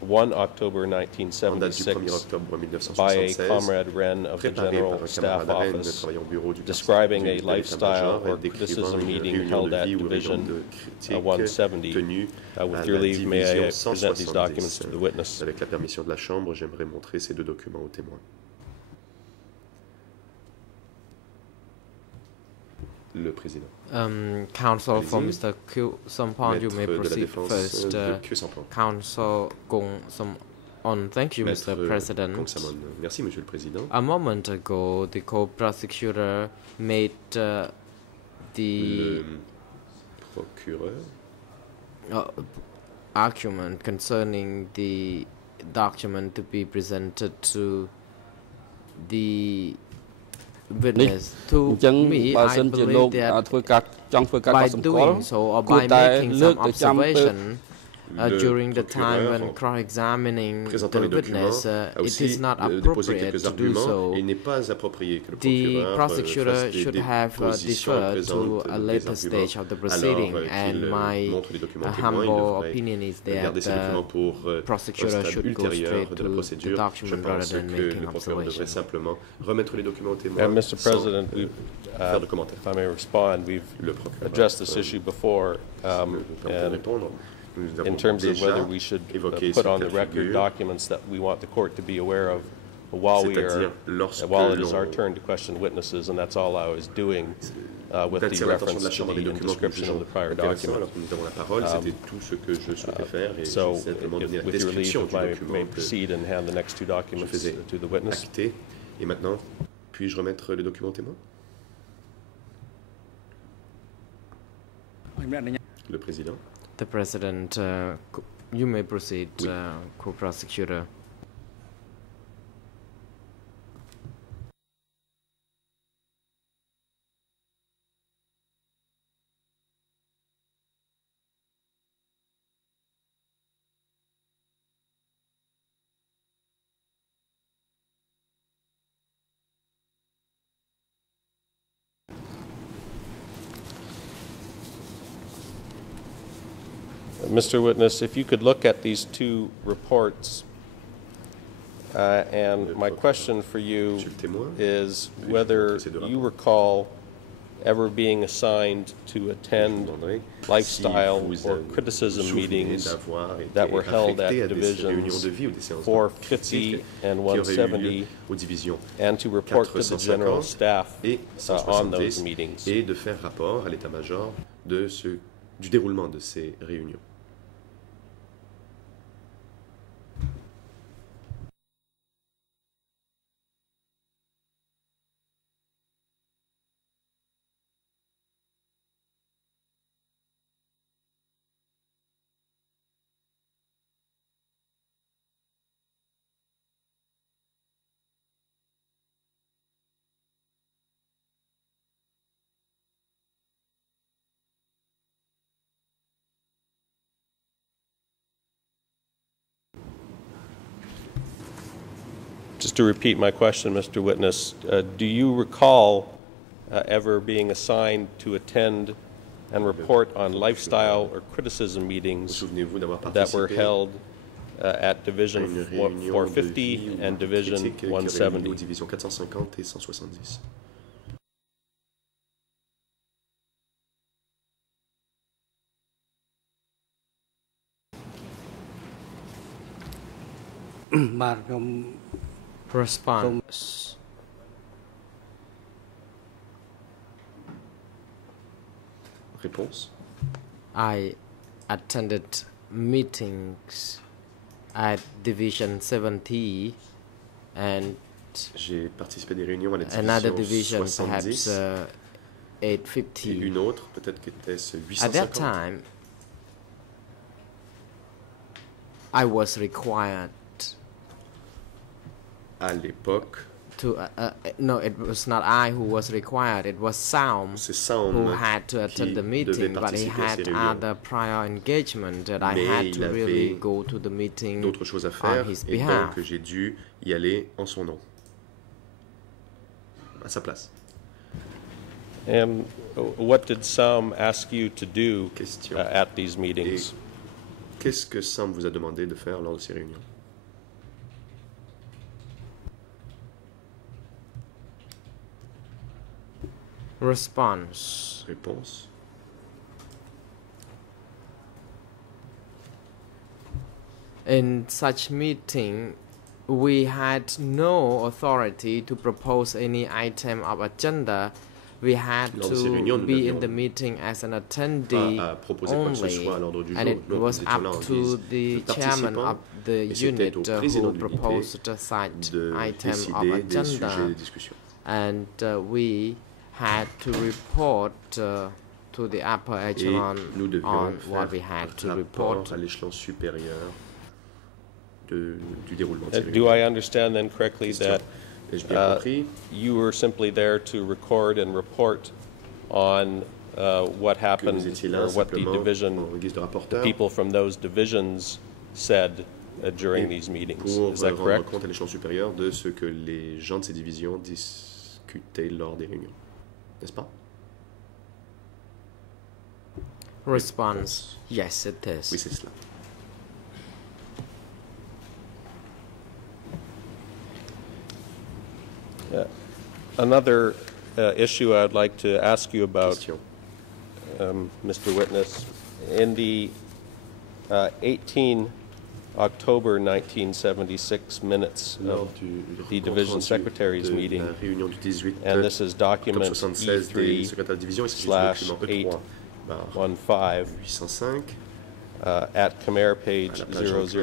1 October en date du 1er 1976 octobre by a 1976 Comrade Wren of the préparé General par un Staff camarade Rennes Office, travaillant au bureau du describing a de lifestyle l'état-major et or décrivant criticism une meeting réunion held de at vie ou réunion Division de critique 170. tenue With à your la leave, may I division present these documents 170. to the witness. Avec la permission de la Chambre, j'aimerais montrer ces 2 documents aux témoins. Le président. Counsel for Allez-y. Mr. Kyu Sampon, you may Maître de la proceed Défense first. de Kyu Sampon. Counsel Kung Sampon, thank you, Maître Mr. President. Kongsamon. Merci, Monsieur le Président. A moment ago, the co-prosecutor made the Le argument concerning the document to be presented to the witness. To me, I believe that by doing so or by making some observation during the time when cross-examining the witness, it is not appropriate to do so. The prosecutor should have deferred to a later stage of the proceeding, and my humble opinion is that the prosecutor should go straight to the document rather than making observations. And Mr. President, if I may respond, we've addressed this issue before, and in terms of whether we should put on the record documents that we want the court to be aware of while it is our turn to question witnesses, and that's all I was doing with the reference to the description of the prior document. So, with your leave, if I may proceed and hand the next two documents to the witness. Et maintenant, puis-je remettre les documents témoins? Le président. The President, you may proceed, co-prosecutor. Mr. Witness, if you could look at these two reports, and my question for you is whether you recall ever being assigned to attend lifestyle or criticism meetings that were held at divisions 450 and 170, and to report to the general staff on those meetings. Et de faire rapport à l'état-major du déroulement de ces réunions. Just to repeat my question, Mr. Witness, do you recall ever being assigned to attend and report on lifestyle or criticism meetings that were held at Division 450 and Division 170? Division 450 et 170. Response. Réponse. I attended meetings at Division 70 and j'ai participé à des réunions à la another division division, perhaps 850. Et une autre, peut-être qu'était-ce 850. At that time, I was required. À l'époque, no, it was not I who was required. It was Saum who had to attend the meeting, but he had other prior engagement that I had to really go to the meeting d'autres choses à faire, on his et behalf. donc j'ai dû y aller en son nom, à sa place. And what did Saum ask you to do at these meetings? Qu'est-ce que Saum vous a demandé de faire lors de ces réunions? Response. Réponse. In such meeting, we had no authority to propose any item of agenda. We had to be in the meeting as an attendee only, and it was up to the chairman of the unit who proposed such item of agenda, and we had to report to the upper echelon nous devions on faire what we had to un report. rapport à l'échelon supérieur du déroulement de ces Do I réunions. understand then correctly that Ai-je bien compris you were simply there to record and report on what que happened vous étiez là or what the simplement division, en guise de the rapporteur people from those divisions said during these meetings? pour Is that rendre correct? compte à l'échelon supérieur de ce que les gens de ces divisions discutaient lors des réunions. N'est-ce pas? Response: yes, it is. Oui, c'est cela. Another issue I'd like to ask you about, Question. Mr. Witness, in the 18 October 1976 minutes Lors of du the compte division rendu secretaries de meeting, la réunion du 18 and this is octobre document 76 des secrétaires de division, il s'agit du document E3/805 E3/815 at Khmer page à la page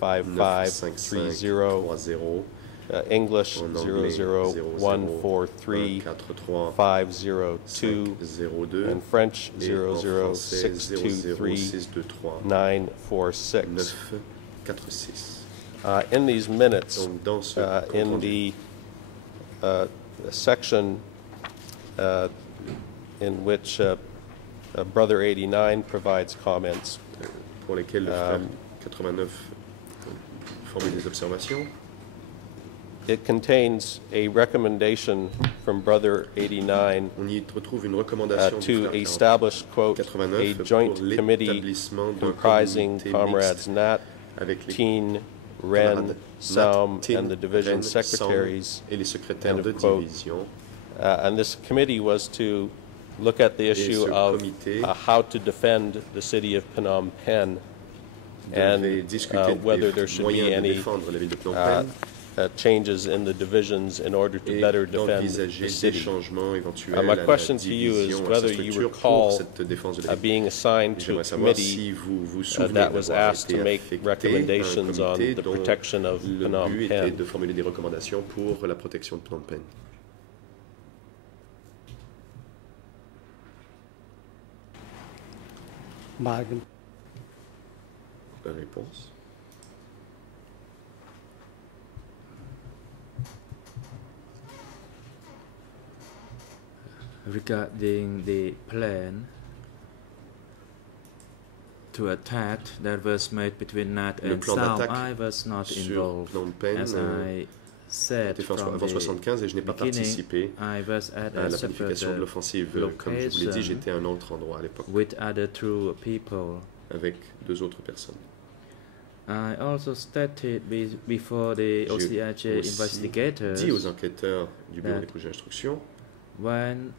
000955530, English en anglais 00143502502, and French et en français 00623946946. 946. In these minutes, Donc dans ce compte in rendu, the section in which Brother 89 provides comments, pour lesquels le frère 89 formule des observations, it contains a recommendation from Brother 89 on y retrouve une recommandation du to frère establish, quote, 89 a pour joint committee l'établissement d'un comprising comité Comrades mixte Nat, avec les Teen, Ren, camarades Saum, Nat, Tin, and the division Ren, Saum secretaries. et les secrétaires End de of quote. division. And this committee was to look at the issue ce of comité how to defend the city of Phnom Penh and devait discuter whether des there should moyens be de any défendre la ville de Phnom Penh changes in the divisions in order to et better defend d'envisager the des city. changements éventuels My à la question to you is division, à whether sa you structure recall pour cette défense de la ville. being assigned to a J'aimerais savoir committee si vous vous souvenez that was d'avoir asked to été make affecté à un recommendations on comité the dont protection of le Phnom but était Penh. de formuler des recommandations pour la protection de Phnom Penh. Bargain. La réponse. Regarding the plan to attack that was made between Nat Le and plan Saum, d'attaque I was not sur involved. Phnom Penh As I said était fait from avant the 75 et je n'ai pas participé I was at à a la planification de separate l'offensive. Comme je vous l'ai dit, location j'étais à un autre endroit à l'époque with other two people. avec deux autres personnes. I also stated before the OCIJ J'ai aussi investigators dit aux enquêteurs du bureau that des projets d'instruction when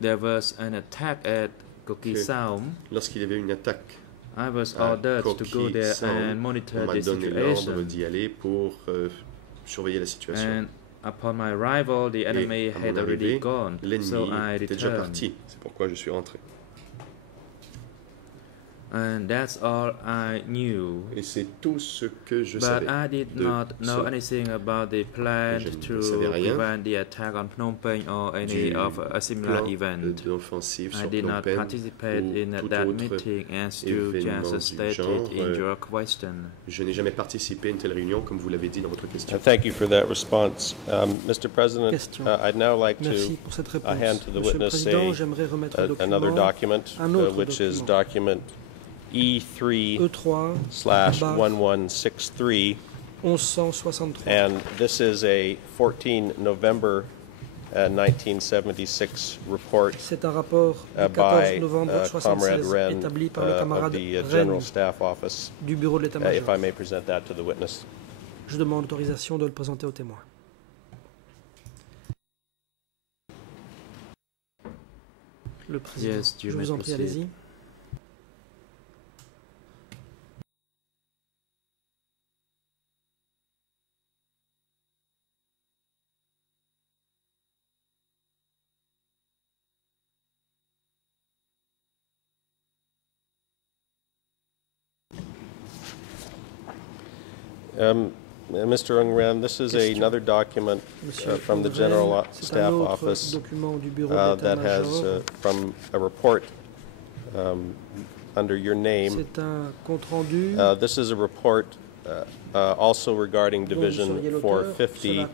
there was an attack at Koki que Saum, lorsqu'il y avait une attaque I was à ordered to go Koki there Saum, and on monitor m'a the donné l'ordre situation. d'y aller pour surveiller la situation. And upon my arrival, the enemy Et à had mon already arrivée, gone, l'ennemi so I était déjà returned. parti. C'est pourquoi je suis rentré. And that's all I knew. Et c'est tout ce que je But savais. I did de not know cela. anything about the plan Je ne to savais rien prevent the attack on Phnom Penh or any du of a similar plan event. d'offensive I sur did Phnom not Penh participate ou in tout that autre meeting as you événement just du stated genre. in your question. Je n'ai jamais participé à une telle réunion, comme vous l'avez dit dans votre question. Thank you for that response. Mr. President, Question. I'd now like Merci to pour cette réponse. hand to the Monsieur le witness Président, j'aimerais remettre au another document document, un autre which is document. document E3/1163, 1163. and this is a 14 November 1976 report C'est un rapport du 14 by novembre Comrade 1976 Ren établi par le of camarade the Ren General Staff Office. du bureau de If l'état-major. I may present that to the witness. Je demande l'autorisation de le présenter au témoin. Le Président, Yes, you je may vous en prie, proceed. allez-y. Mr. Ung Ren, this is another document from the General Staff Office that has from a report under your name. This is a report also regarding Division 450.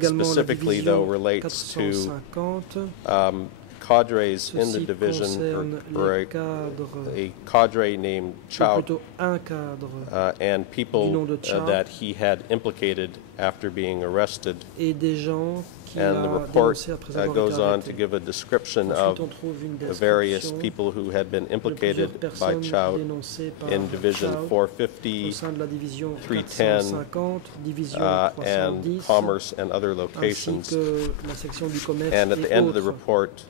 Specifically, though, relates to cadres in the division, or a cadre named Chow, and people that he had implicated after being arrested. And the report goes on to give a description of the various people who had been implicated by Chow in Division 450, 310, and Commerce and other locations. And at the end of the report,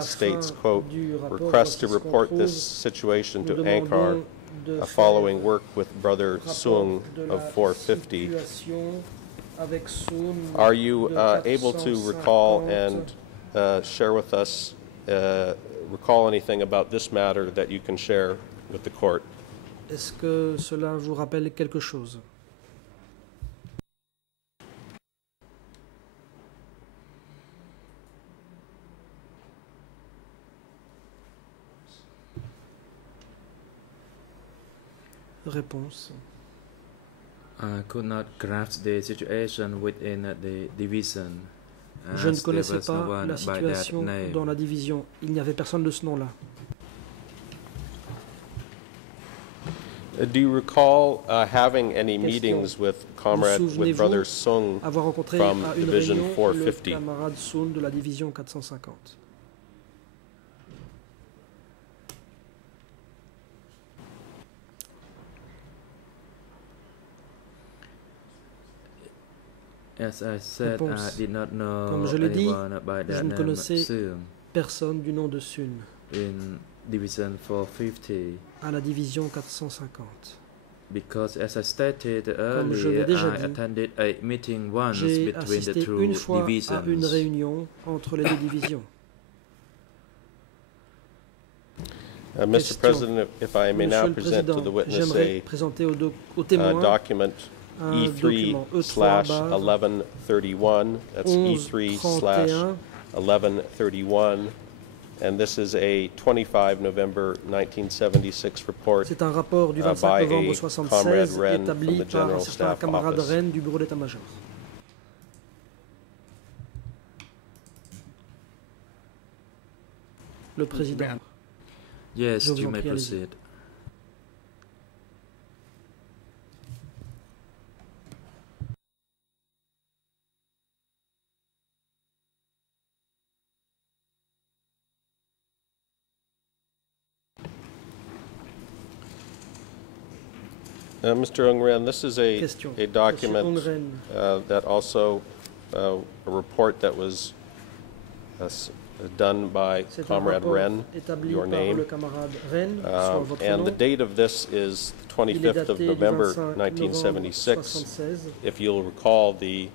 states, quote, request to report this situation to Angkar following work with Brother Sung of 450. Are you able to recall and share with us, recall anything about this matter that you can share with the court? Est-ce que cela vous rappelle quelque chose? Réponse. I could not grasp the situation within the division. Je ne connaissais pas la situation dans la division. Il n'y avait personne de ce nom-là. Do you recall having any meetings with Brother Sung from Division 450? Le camarade Sung de la division 450. As I said, I did not know Comme je l'ai dit, by je that ne connaissais Sung personne du nom de Sun in Division 450. À la division 450. Because as I stated Comme je l'ai earlier, déjà I dit, attended a meeting once j'ai between the assisté two une fois divisions. à une réunion entre les deux divisions. Mr. President, if I may now present to the witness j'aimerais présenter au témoin document E3/1131. That's E3/1131. And this is a 25 November 1976 report C'est un rapport du 25 novembre 1976 établi par un certain camarade Rennes du bureau d'état-major. Le président. Yes, you may proceed. Mr. Ung Ren, this is a document that also a report that was done by Comrade Ren, your name, and the date of this is 25th of November 1976. If you'll recall the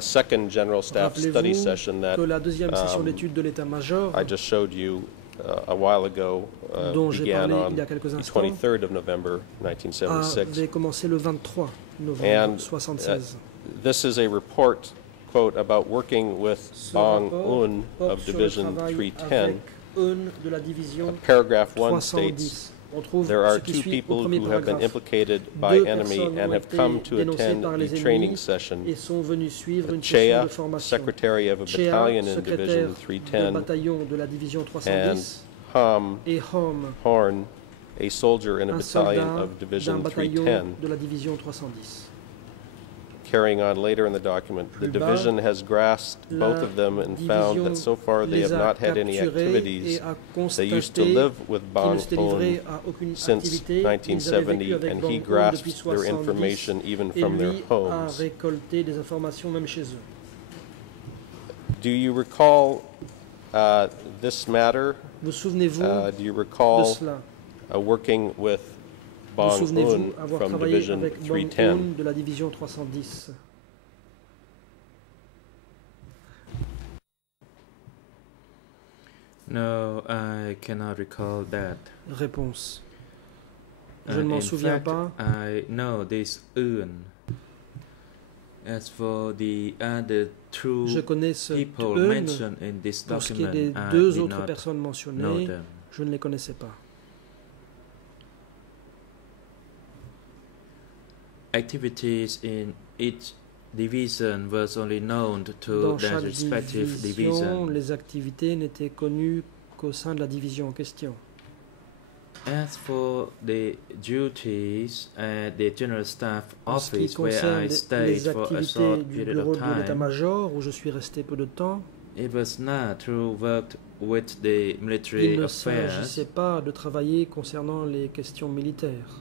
second General Staff study session that I just showed you a while ago began on the 23rd of November 1976. And this is a report, quote, about working with Bong Un of Division 310. Paragraph 1 states, there are two people who have been implicated by enemy and have come to attend a training session. Chea, secretary of a battalion in Division 310, and Horn, a soldier in a battalion of Division 310. Carrying on later in the document, the division has grasped both of them and found that so far they have not had any activities. They used to live with Bang Un since 1970, and he grasps their information even from their homes. Do you recall this matter? Do you recall working with Bang Un from Division 310? De la division 310. No, I cannot recall that. Réponse. Je ne m'en souviens pas. I know this urn. As for the other two Je connais cette people urne. mentioned in this Pour ce qui est document, des I deux did autres not personnes know mentionnées, them. je ne les connaissais pas. Activities in each division was only known to Dans their chaque respective division, division. les activités n'étaient connues qu'au sein de la division en question. As for the duties at the General Staff En ce qui Office, where concerne I stayed les for a activités short du period bureau of de time, l'état-major, où je suis resté peu de temps, it was not to work with the il military ne affairs, s'agissait pas de travailler concernant les questions militaires.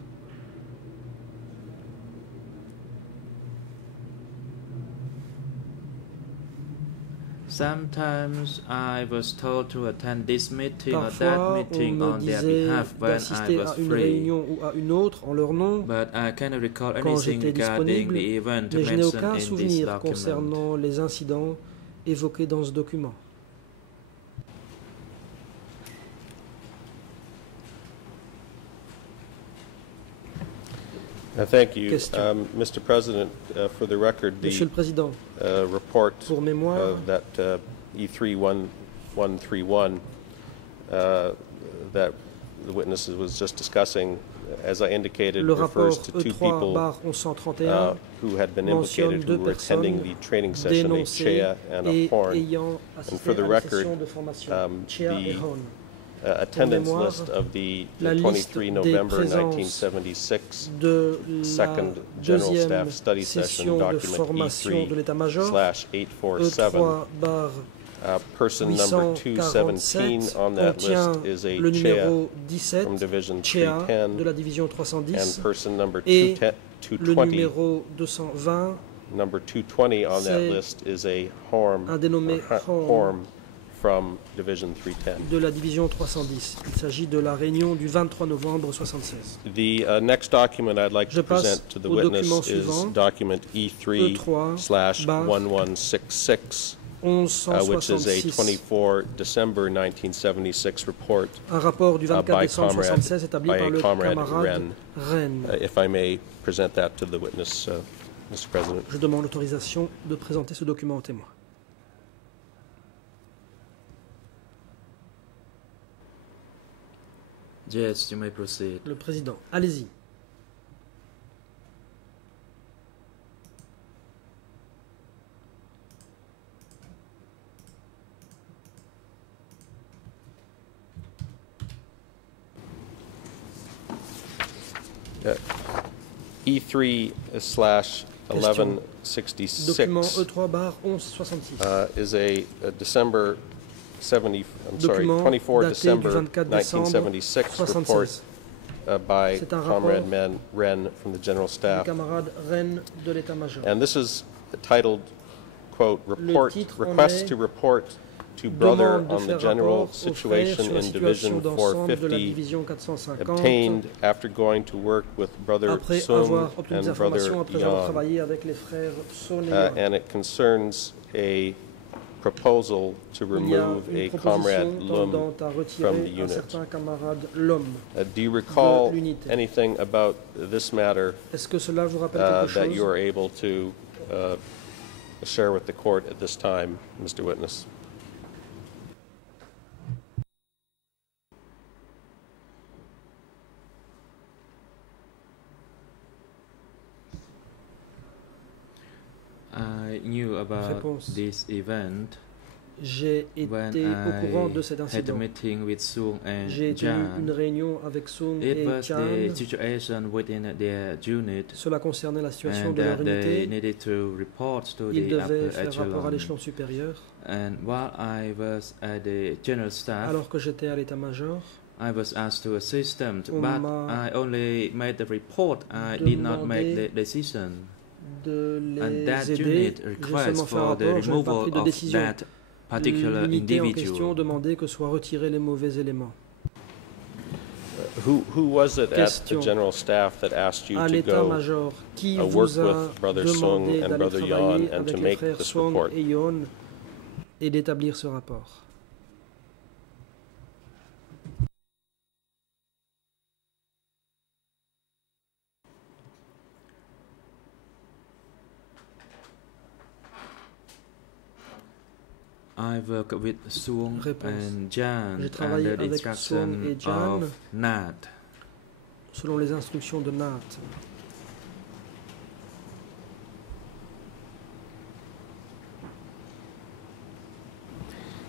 Sometimes I was told to attend this meeting or that Parfois, on meeting me on their disait behalf when I d'assister was à une free. réunion ou à une autre en leur nom But I cannot recall quand anything j'étais regarding disponible, the event mais je n'ai mentioned aucun in this souvenir document. concernant les incidents évoqués dans ce document. Thank you. Question. Mr. President, for the record, Monsieur the le Président, report pour mémoire, that E31131 that the witness was just discussing, as I indicated, le refers rapport to two people E3/1131 who had been mentionne implicated, deux who were attending personnes the training session, a dénoncées Chea and a et Horn. ayant for assisté the à la record, session de formation, Chea et the Horn. Attendance mémoire, list of the la liste 23 des November présences 1976 de la Second General deuxième Staff Study Session session de document formation de l'état-major, E3/847. E3/847 Person number 217 on that contient list is a le Chea numéro 17, from Division Chea 310, de la division and 310, person number et le 220, numéro 220, number 220 on that c'est list is a Horm, un dénommé Horn Horm from Division 310. de la division 310. Il s'agit de la réunion du 23 novembre 1976. The next document I'd like Je to passe present to the au document witness suivant, is document E3/1166, which is a 1166, 24 December 1976 report un rapport du 24 by décembre 1976 établi by par a le comrade camarade Wren. Rennes. If I may present that to the witness, Mr. President. Je demande l'autorisation de présenter ce document au témoin. Yes, you may proceed. Le Président, allez-y. E3/1166 Document E3/1166. is a December 70, I'm sorry, Document 24 daté December du 24 décembre 1976 report 76. by C'est un Comrade rapport Wren from the General Du Staff. camarade Rennes de l'état-major. And this is titled, quote, report, titre en request est to report to brother Demande de on the faire general rapport aux frères situation sur la in situation Division d'ensemble de la 450 division 450 obtained after going to work with Brother après Sung avoir obtenu des and Brother informations après avoir Yang. travaillé avec les frères Son et Yang. And it concerns a proposal to Il y a remove une a Comrade proposition Lum tendant à from the retirer un unit. certain camarade Lom. Do you recall de l'unité. anything about this matter Est-ce que cela vous rappelle quelque that you chose are able to share with the court at this time, Mr. Witness? I knew about Réponse. this event J'ai when été au courant de cet I had a incident. meeting with Sung and J'ai tenu une Jan. réunion avec Sung It et was Chan. the situation within their unit, Cela concernait la situation and de leur that they unité. needed to report to Ils the devaient upper faire rapport à echelon. l'échelon supérieur. And while I was at the general staff, Alors que j'étais à l'état-major, I was asked to assist them, On but m'a I only made the report. I did not make demandé the decision. de And that les aider. unit J'ai requests seulement fait un for the rapport, je n'ai pas removal pris de of décision. that particular L'unité en question individual. demandait que soient retirés les mauvais éléments. Who was it at the Question. General Staff that asked you À to go l'état-major, qui work vous a with Brother Sung demandé and d'aller Brother travailler Yon and to avec les make frères this Song report? et Yon et d'établir ce rapport? I work with Suong and Jan J'ai travaillé under the avec Suong et instruction Jan of Nat. selon les instructions de Nat.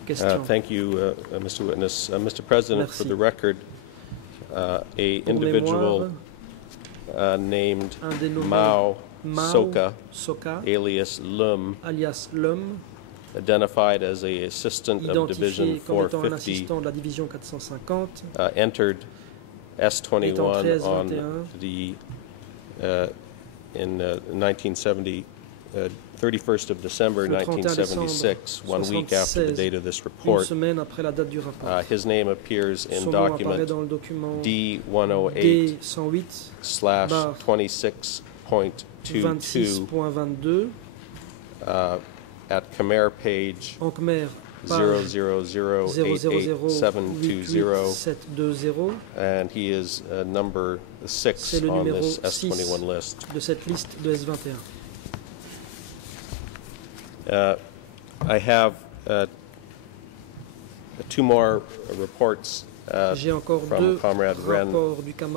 Question. Thank you, Mr. Witness. Mr. President, Merci. for the record, a individual named Mao Soka, alias Lum, identified as a assistant of Division 450, entered S21 on the in 1970. 31st of December 1976, 1 week after the date of this report. His name appears in document D108/26.22 at Khmer page 0008720, and he is number 6 on this S21 list. De cette liste de S21. I have 2 more reports from Comrade Ren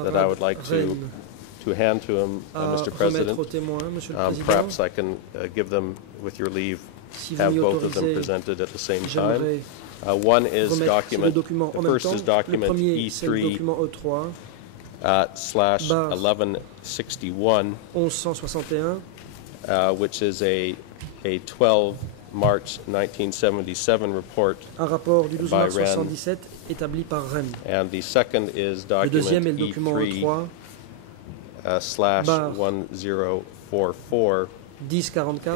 that I would like to hand to him, Mr. President. Perhaps I can give them, with your leave, have both of them presented at the same time. One is document, the first is document E3/1161, which is a 12 March 1977 report by Ren. And the second is document E3/1044,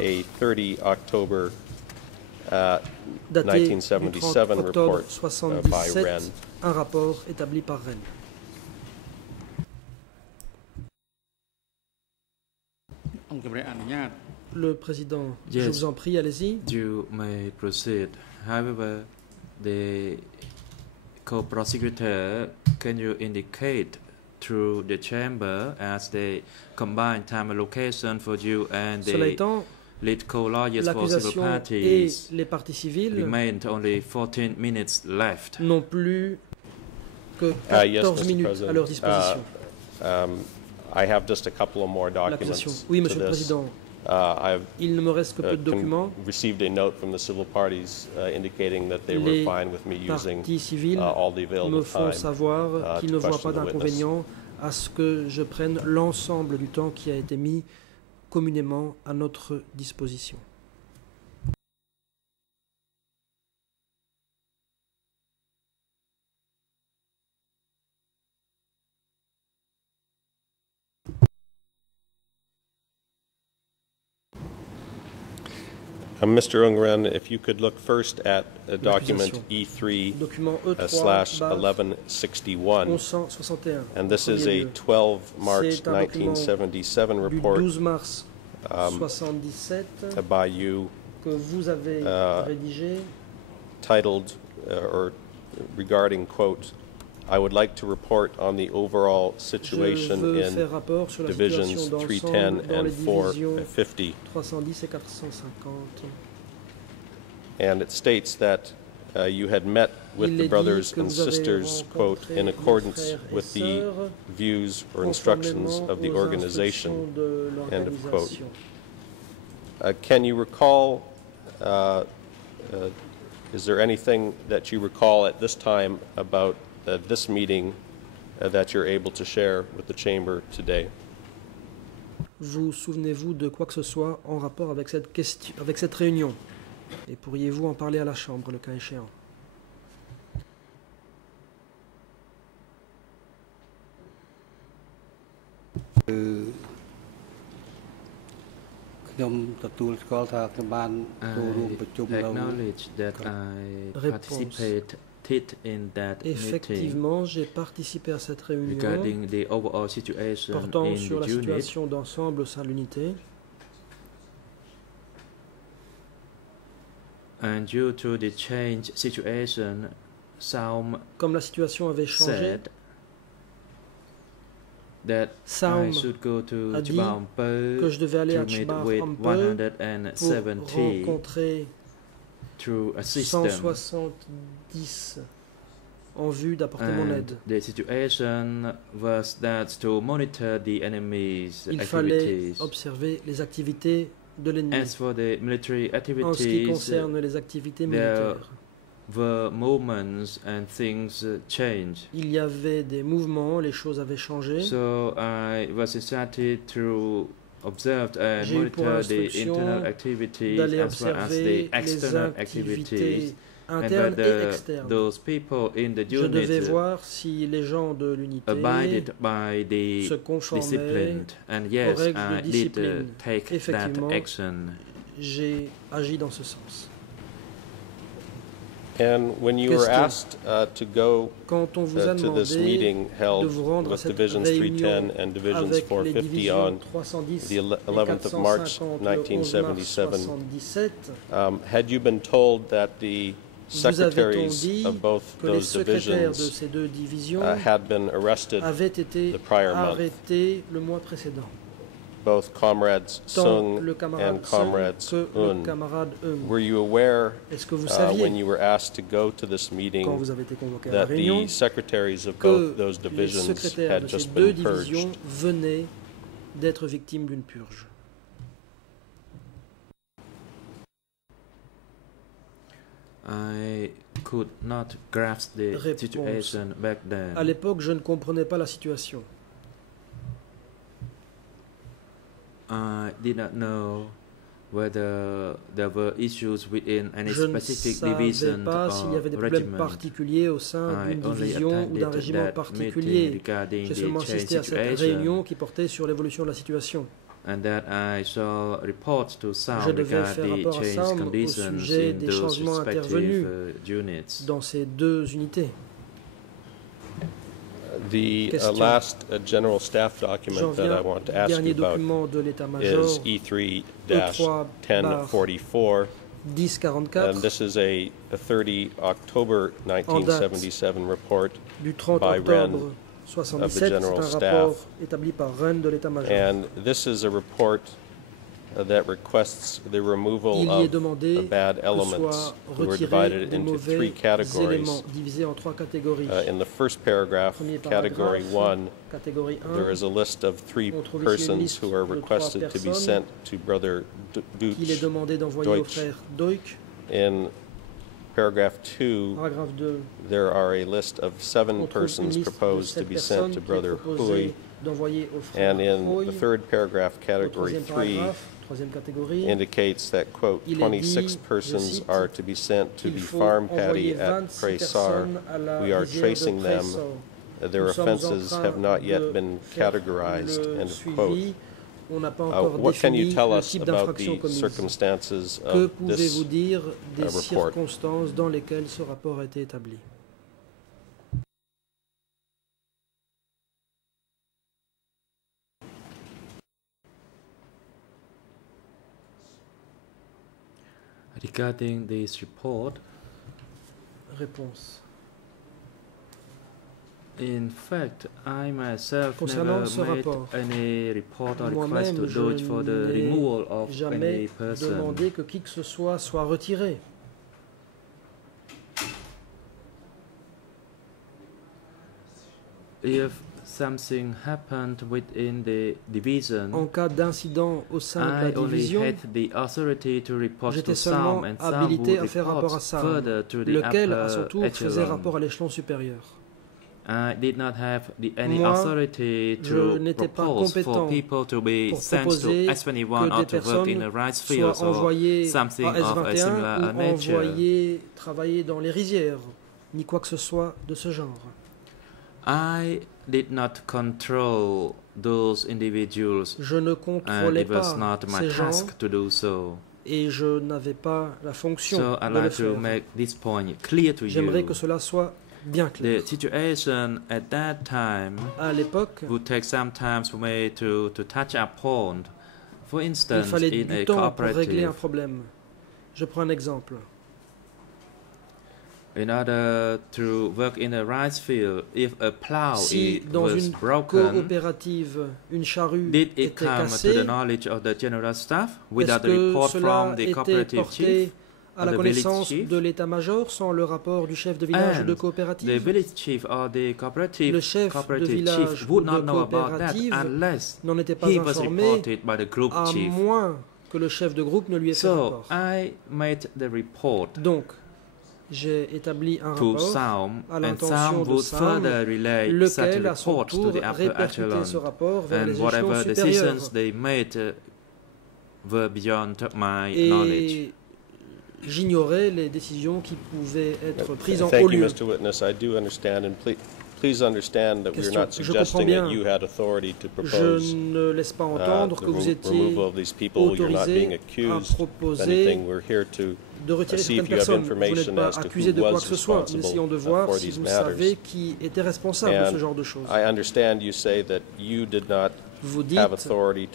a 30 October 1977 report by Ren. Un rapport établi par Ren. Le président, je vous en prie, allez-y. You may proceed. However, the co-prosecutor, can you indicate through the chamber as the combined time allocation for you and the lead co-lawyers for civil parties et les parties civiles remained only 14 minutes left. Non plus que 14 minutes à leur disposition. I have just a couple of more documents. Oui, Monsieur le Président. Il ne me reste que peu de documents. Received a note from the civil parties indicating that they were fine with me using all the available time. Me font savoir qu'ils ne voient pas d'inconvénient à ce que je prenne l'ensemble du temps qui a été mis communément à notre disposition. Mr. Ungren, if you could look first at document E3/1161, and this is a 12 March 1977 report by you, titled or regarding, quote, I would like to report on the overall situation in divisions 310 and 450. And it states that you had met with the brothers and sisters, quote, in accordance with the views or instructions of the organization, end of quote. Can you recall, is there anything that you recall at this time about this meeting that you're able to share with the chamber today? Vous souvenez-vous de quoi que ce soit en rapport avec cette question, avec cette réunion? Et pourriez-vous en parler à la chambre, le cas échéant? I acknowledge that I participated in that Effectivement, j'ai participé à cette réunion regarding the overall situation portant in sur la the unit. situation d'ensemble au sein de l'unité. And due to the change situation, Saum comme la situation avait changé, said that Saum I should go to a dit Chbaumpe que je devais aller à to meet Chbaumpe with pour 170 rencontrer through a system. 170 en vue d'apporter mon aide. The situation was that to monitor the enemy's Il activities. fallait observer les activités de l'ennemi. As for the military activities, en ce qui concerne les activités militaires, the movements and things change. Il y avait des mouvements, les choses avaient changé. So I was instructed to observe and monitor the internal activities as well as the external activities. Internes et externes. Those people in the Je devais unit voir si les gens de l'unité abided by the se conformaient discipline, and yes, aux règles I de did discipline. take that action. J'ai agi dans ce sens. And when you were asked to go Quand on vous a to this demandé meeting held de vous rendre à with cette Divisions réunion 310 and Divisions avec les 450 divisions on 310 the et 11th of March 450 le 11 mars 1977, 77, had you been told that the vous avait-on secretaries dit of both que les those secrétaires de divisions ces deux divisions had been arrested, avaient été the prior month? arrêtés le mois précédent? both comrades Tant Sung le and camarade Sung comrades que le Un? camarade Eun. Were you aware Est-ce que vous saviez, when you were asked to go to this quand meeting, vous avez été convoqué à la that réunion, the secretaries of que both those les divisions secrétaires had de ces just deux been purged? divisions venaient d'être victimes d'une purge? I could not grasp the Réponse. situation back then. À l'époque, je ne comprenais pas la situation. I did not know whether there were issues within any Je ne specific savais division pas s'il y avait des or problèmes regiment. particuliers au sein I d'une only division ou d'un attended régiment that particulier. meeting regarding J'ai the seulement change assisté à cette situation, réunion qui portait sur l'évolution de la situation. and that I shall report to Je SAM devais faire regarding rapport à change SAM au conditions sujet in des those changements respective intervenus units. dans ces deux unités. The Question. last general staff J'en document that I viens want to au ask you dernier about document de l'état-major is E3-1044. 1044 And this is a 30 October 1977 report du 30 by Ren octobre of 77. the C'est General un Staff. rapport établi par Ren de l'état-major. And this is a report that requests the removal Il y est of demandé bad que elements soient who were retirés divided des into mauvais three categories. éléments divisés en trois catégories. In the first paragraph, Premier category paragraphe, 1, catégorie 1, there is a list of three on trouve ici une persons liste who are de requested trois to be personnes sent to Brother qu'il est Deutsch. demandé d'envoyer au Deutsch. frère Deutsch. In paragraph 2, Paragraphe 2, there are a list of on 7 trouve une persons liste de proposed to 7 be sent personnes to qui est Brother proposé Hui. d'envoyer au frère And in Hui. the third paragraph, Au category troisième 3, paragraphe, troisième catégorie, indicates that, quote, il est 26 dit, je persons cite, are to be sent to qu'il the faut farm paddy envoyer at 26 Praysar. personnes à la We are rizière tracing de them. Praysar. Their Nous sommes en offenses train have not de yet been faire categorized, le end of quote. suivi. On n'a pas encore What can you défini tell le us type about d'infraction the commise. circumstances Que of pouvez-vous this dire des report? circonstances dans lesquelles ce rapport a été établi? Regarding this report, Réponse. in fact, I myself Concernant never ce made rapport, any report or request to moi-même, je Deutsch for the n'ai removal of any jamais person. demandé que qui que ce soit retiré. If something happened within the division, En cas d'incident au sein de I la only division, had the authority to report j'étais to seulement SAM, and SAM habilité would à faire rapport à report SAM, further to the lequel à son upper tour faisait echelon. rapport à l'échelon supérieur. I did not have any Moi, authority je to n'étais pas propose for compétent people to be pour sent to proposer S21 que or des to work in personnes the rice soient fields or envoyées something à of a S21 similar ou nature. envoyées travailler dans les rizières, ni quoi que ce soit de ce genre. I did not control those individuals, Je ne and contrôlais it was pas not my ces gens task to do so. et je n'avais pas la fonction So I'd de le like to faire. make this point clear to J'aimerais you. que cela soit bien clair. The situation at that time À l'époque, would take some time for me to touch upon. For il instance, fallait in du a temps pour régler un cooperative, problème. Je prends un exemple. in order to work in a rice field, if a plow Si dans was une broken, coopérative, une charrue did it était come to cassée, the knowledge of the general staff est-ce without the que report cela from the était cooperative porté chief? à la connaissance de l'état-major sans le rapport du chef de village de coopérative. Le chef de village ou de coopérative n'en était pas informé à moins que le chef de groupe ne lui ait fait rapport. Donc, j'ai établi un rapport à l'intention de Sam, lequel à son tour répercutait ce rapport vers les échelons supérieurs. Et j'ignorais les décisions qui pouvaient être prises en haut lieu. Je ne laisse pas entendre que vous étiez autorisé à proposer de retirer certaines personnes. Vous n'êtes pas accusé de quoi que ce soit. Nous essayons de voir si vous savez qui était responsable de ce genre de choses. Vous dites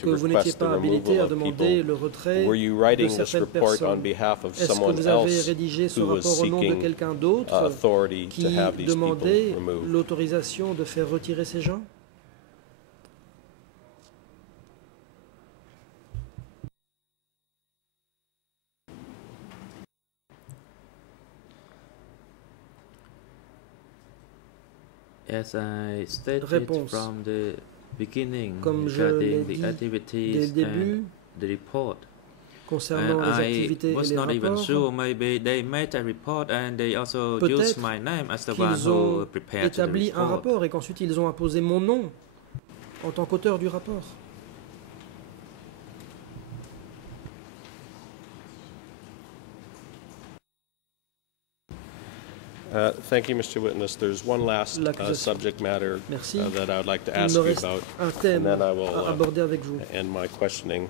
que vous n'étiez pas habilité à demander le retrait de certaines personnes. Est-ce que vous avez rédigé ce rapport au nom de quelqu'un d'autre qui demandait l'autorisation de faire retirer ces gens? Réponse. Comme je l'ai dit dès le début, concernant les activités et les rapports, peut-être qu'ils ont établi un rapport et qu'ensuite ils ont apposé mon nom en tant qu'auteur du rapport. Thank you, Mr. Witness. There's one last subject matter that I would like to ask you about, and then I will end my questioning.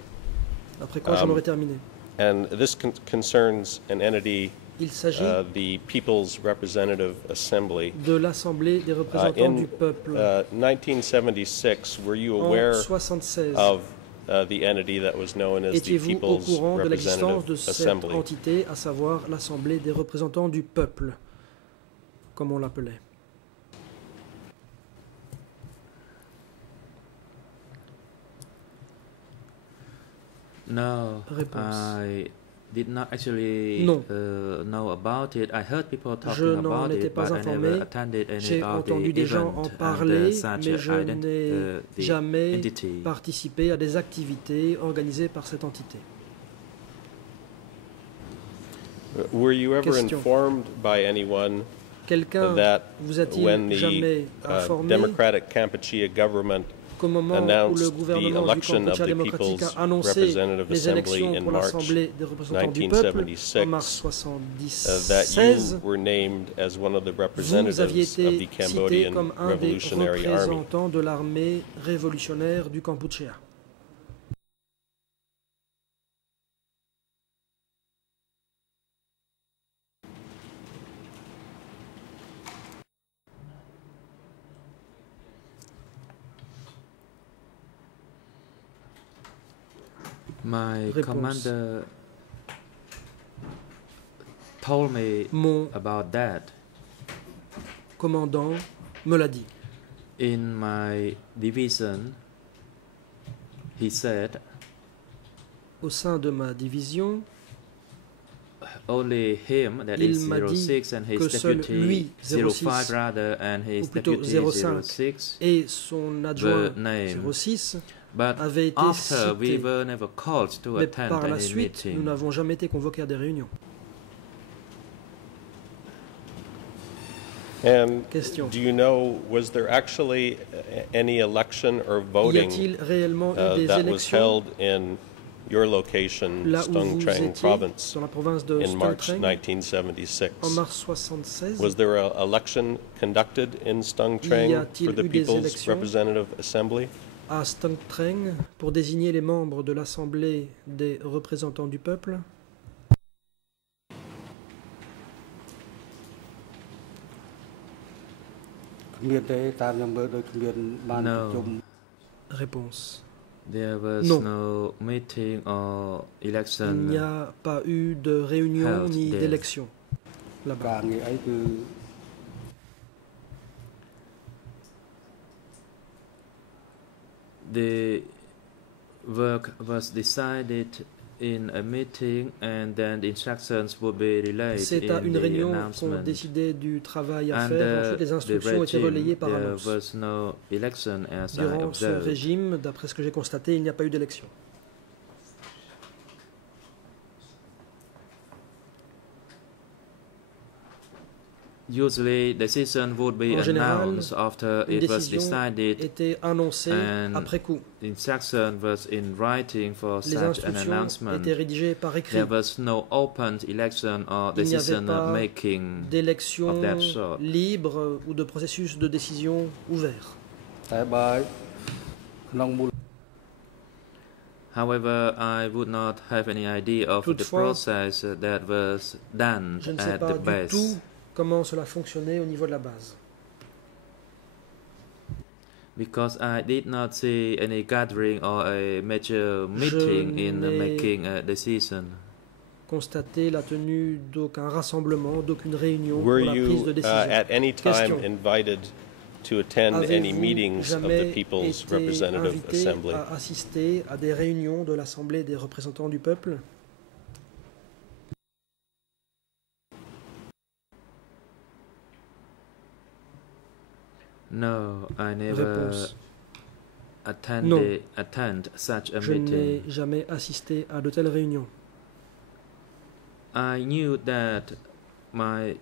Après quoi, j'en aurai terminé. And this concerns an entity, the People's Representative Assembly. De l'Assemblée des représentants du peuple. 1976, were you aware of the entity that was known as the People's Representative Assembly? Entité, à savoir l'Assemblée des représentants du peuple, comme on l'appelait. No, I did not actually know about it. I heard people talking about it, but I never attended any of the events mais je n'ai jamais participé à des activités organisées par cette entité. Were you ever informed by anyone that when the Democratic Kampuchea government announced the election of the People's Representative Assembly in March 1976, that you were named as one of the representatives of the Cambodian Revolutionary Army? De l'armée révolutionnaire du Kampuchea. My commander told me about that. Commandant me l'a dit. In my division, he said, au sein de ma division, only him, that is 06, and his deputy 05 rather, and his deputy 06 et son adjoint 06 avait été cité. We were never called to attend par la any suite, meeting. Nous n'avons jamais été convoqués à des réunions. And Question. Do you know, was there actually any election or voting that was held in your location, Stung Treng Province, in March 1976? En mars 76. Was there an election conducted in Stung Treng for the People's Representative Assembly? À Stung Treng pour désigner les membres de l'Assemblée des représentants du peuple? No. Réponse. There was no meeting or election. Il n'y a pas eu de réunion ni d'élection là-bas. The work was decided in a meeting, and then the instructions would be relayed C'est à in une the réunion qu'on announcement. décidait du travail à faire. Ensuite, les instructions étaient relayées par annonce. There was no election as I Durant ce observed. régime, d'après ce que j'ai constaté, il n'y a pas eu d'élection. Usually, decision would be En général, announced after une it was décision decided, était annoncée and après coup. the instruction was in writing for Les such an instructions announcement. étaient rédigées par écrit. There was no open election or Il n'y avait decision pas making d'élection of that sort. libre ou de processus de décision ouvert. However, I would not have any idea of the Toutefois, process that was done Je ne sais at pas the du base. tout comment cela fonctionnait au niveau de la base. Because I did not see any gathering or a major meeting in n'ai making a decision. Constater la tenue d'aucun rassemblement, d'aucune réunion Were pour la prise de you décision. at any time Question. invited to attend any Avez-vous meetings of the jamais People's été Representative invité Assembly? à assister à des réunions de l'Assemblée des représentants du peuple? No, I never Réponse. attend such a Je n'ai meeting. jamais assisté à de telles réunions. I knew that my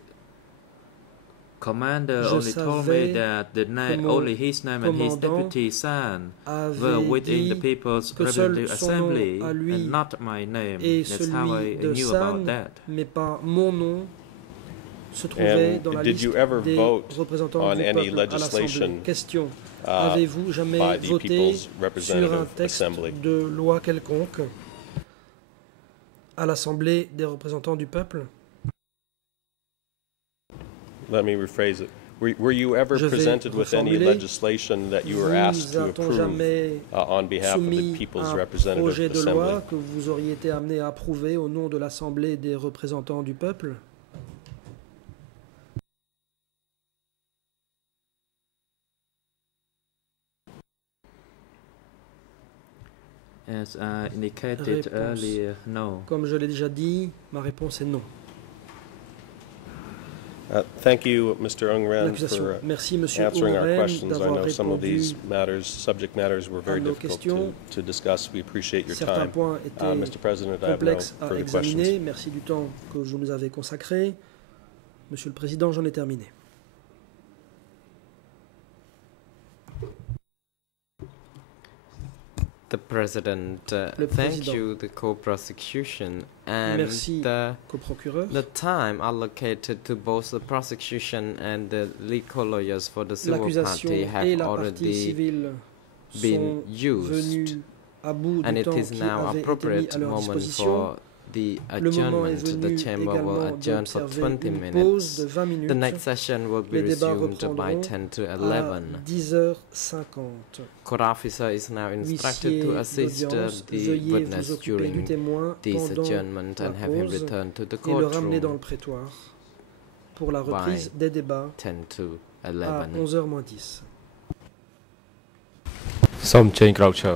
commander Je only told me savais that que mon only his name and his commandant deputy son were avait within the dit People's que seul Representative son nom Assembly à lui and not my name. et That's how I celui de knew about San, that. mais pas mon nom, se trouvait And dans la did liste you ever des vote représentants on du any peuple à l'Assemblée. legislation Question. by Avez-vous jamais the voté People's sur Representative un texte Assembly? de loi quelconque à l'Assemblée des représentants du peuple? Let me rephrase it. Were you ever Je vais presented with any reformuler. legislation that you were asked to Vous a-t-on approve jamais on behalf of the soumis People's un Representative projet de Assembly? loi que vous auriez été amené à approuver au nom de l'Assemblée des représentants du peuple? As I indicated Réponse. earlier, no. Comme je l'ai déjà dit, ma réponse est non. Thank you, Mr. Ungren, L'accusation. for Merci, Monsieur answering our Ongren, questions. I d'avoir know some of répondu. these subject matters were very nos difficult questions. to discuss. We appreciate your Certains time. points étaient Mr. President, I have no complexes à further examiner. questions. Merci du temps que vous nous avez consacré. Monsieur le Président, j'en ai terminé. The President, Le thank Président. you, the co-prosecution, and Merci, coprocureur. the time allocated to both the prosecution and the legal lawyers for the civil L'accusation party et have la partie already civile been sont used, venus à bout and du it temps is qui now avait été mis appropriate à leur moment disposition. for the Le moment est adjournment. The venu chamber will également adjourn for d'observer 20 une pause minutes. de 20 minutes. The next session will be Les débats resumed by reprendront 10 to à 11. 10h50. Court officer is now instructed Huissier to assist d'audience, the veuillez vous witness occuper du during témoin this pendant adjournment la and have him pause return to the et le ramener dans le courtroom prétoire pour la reprise des débats 10 to à 11. 11h moins 10. Som Jane Croucher.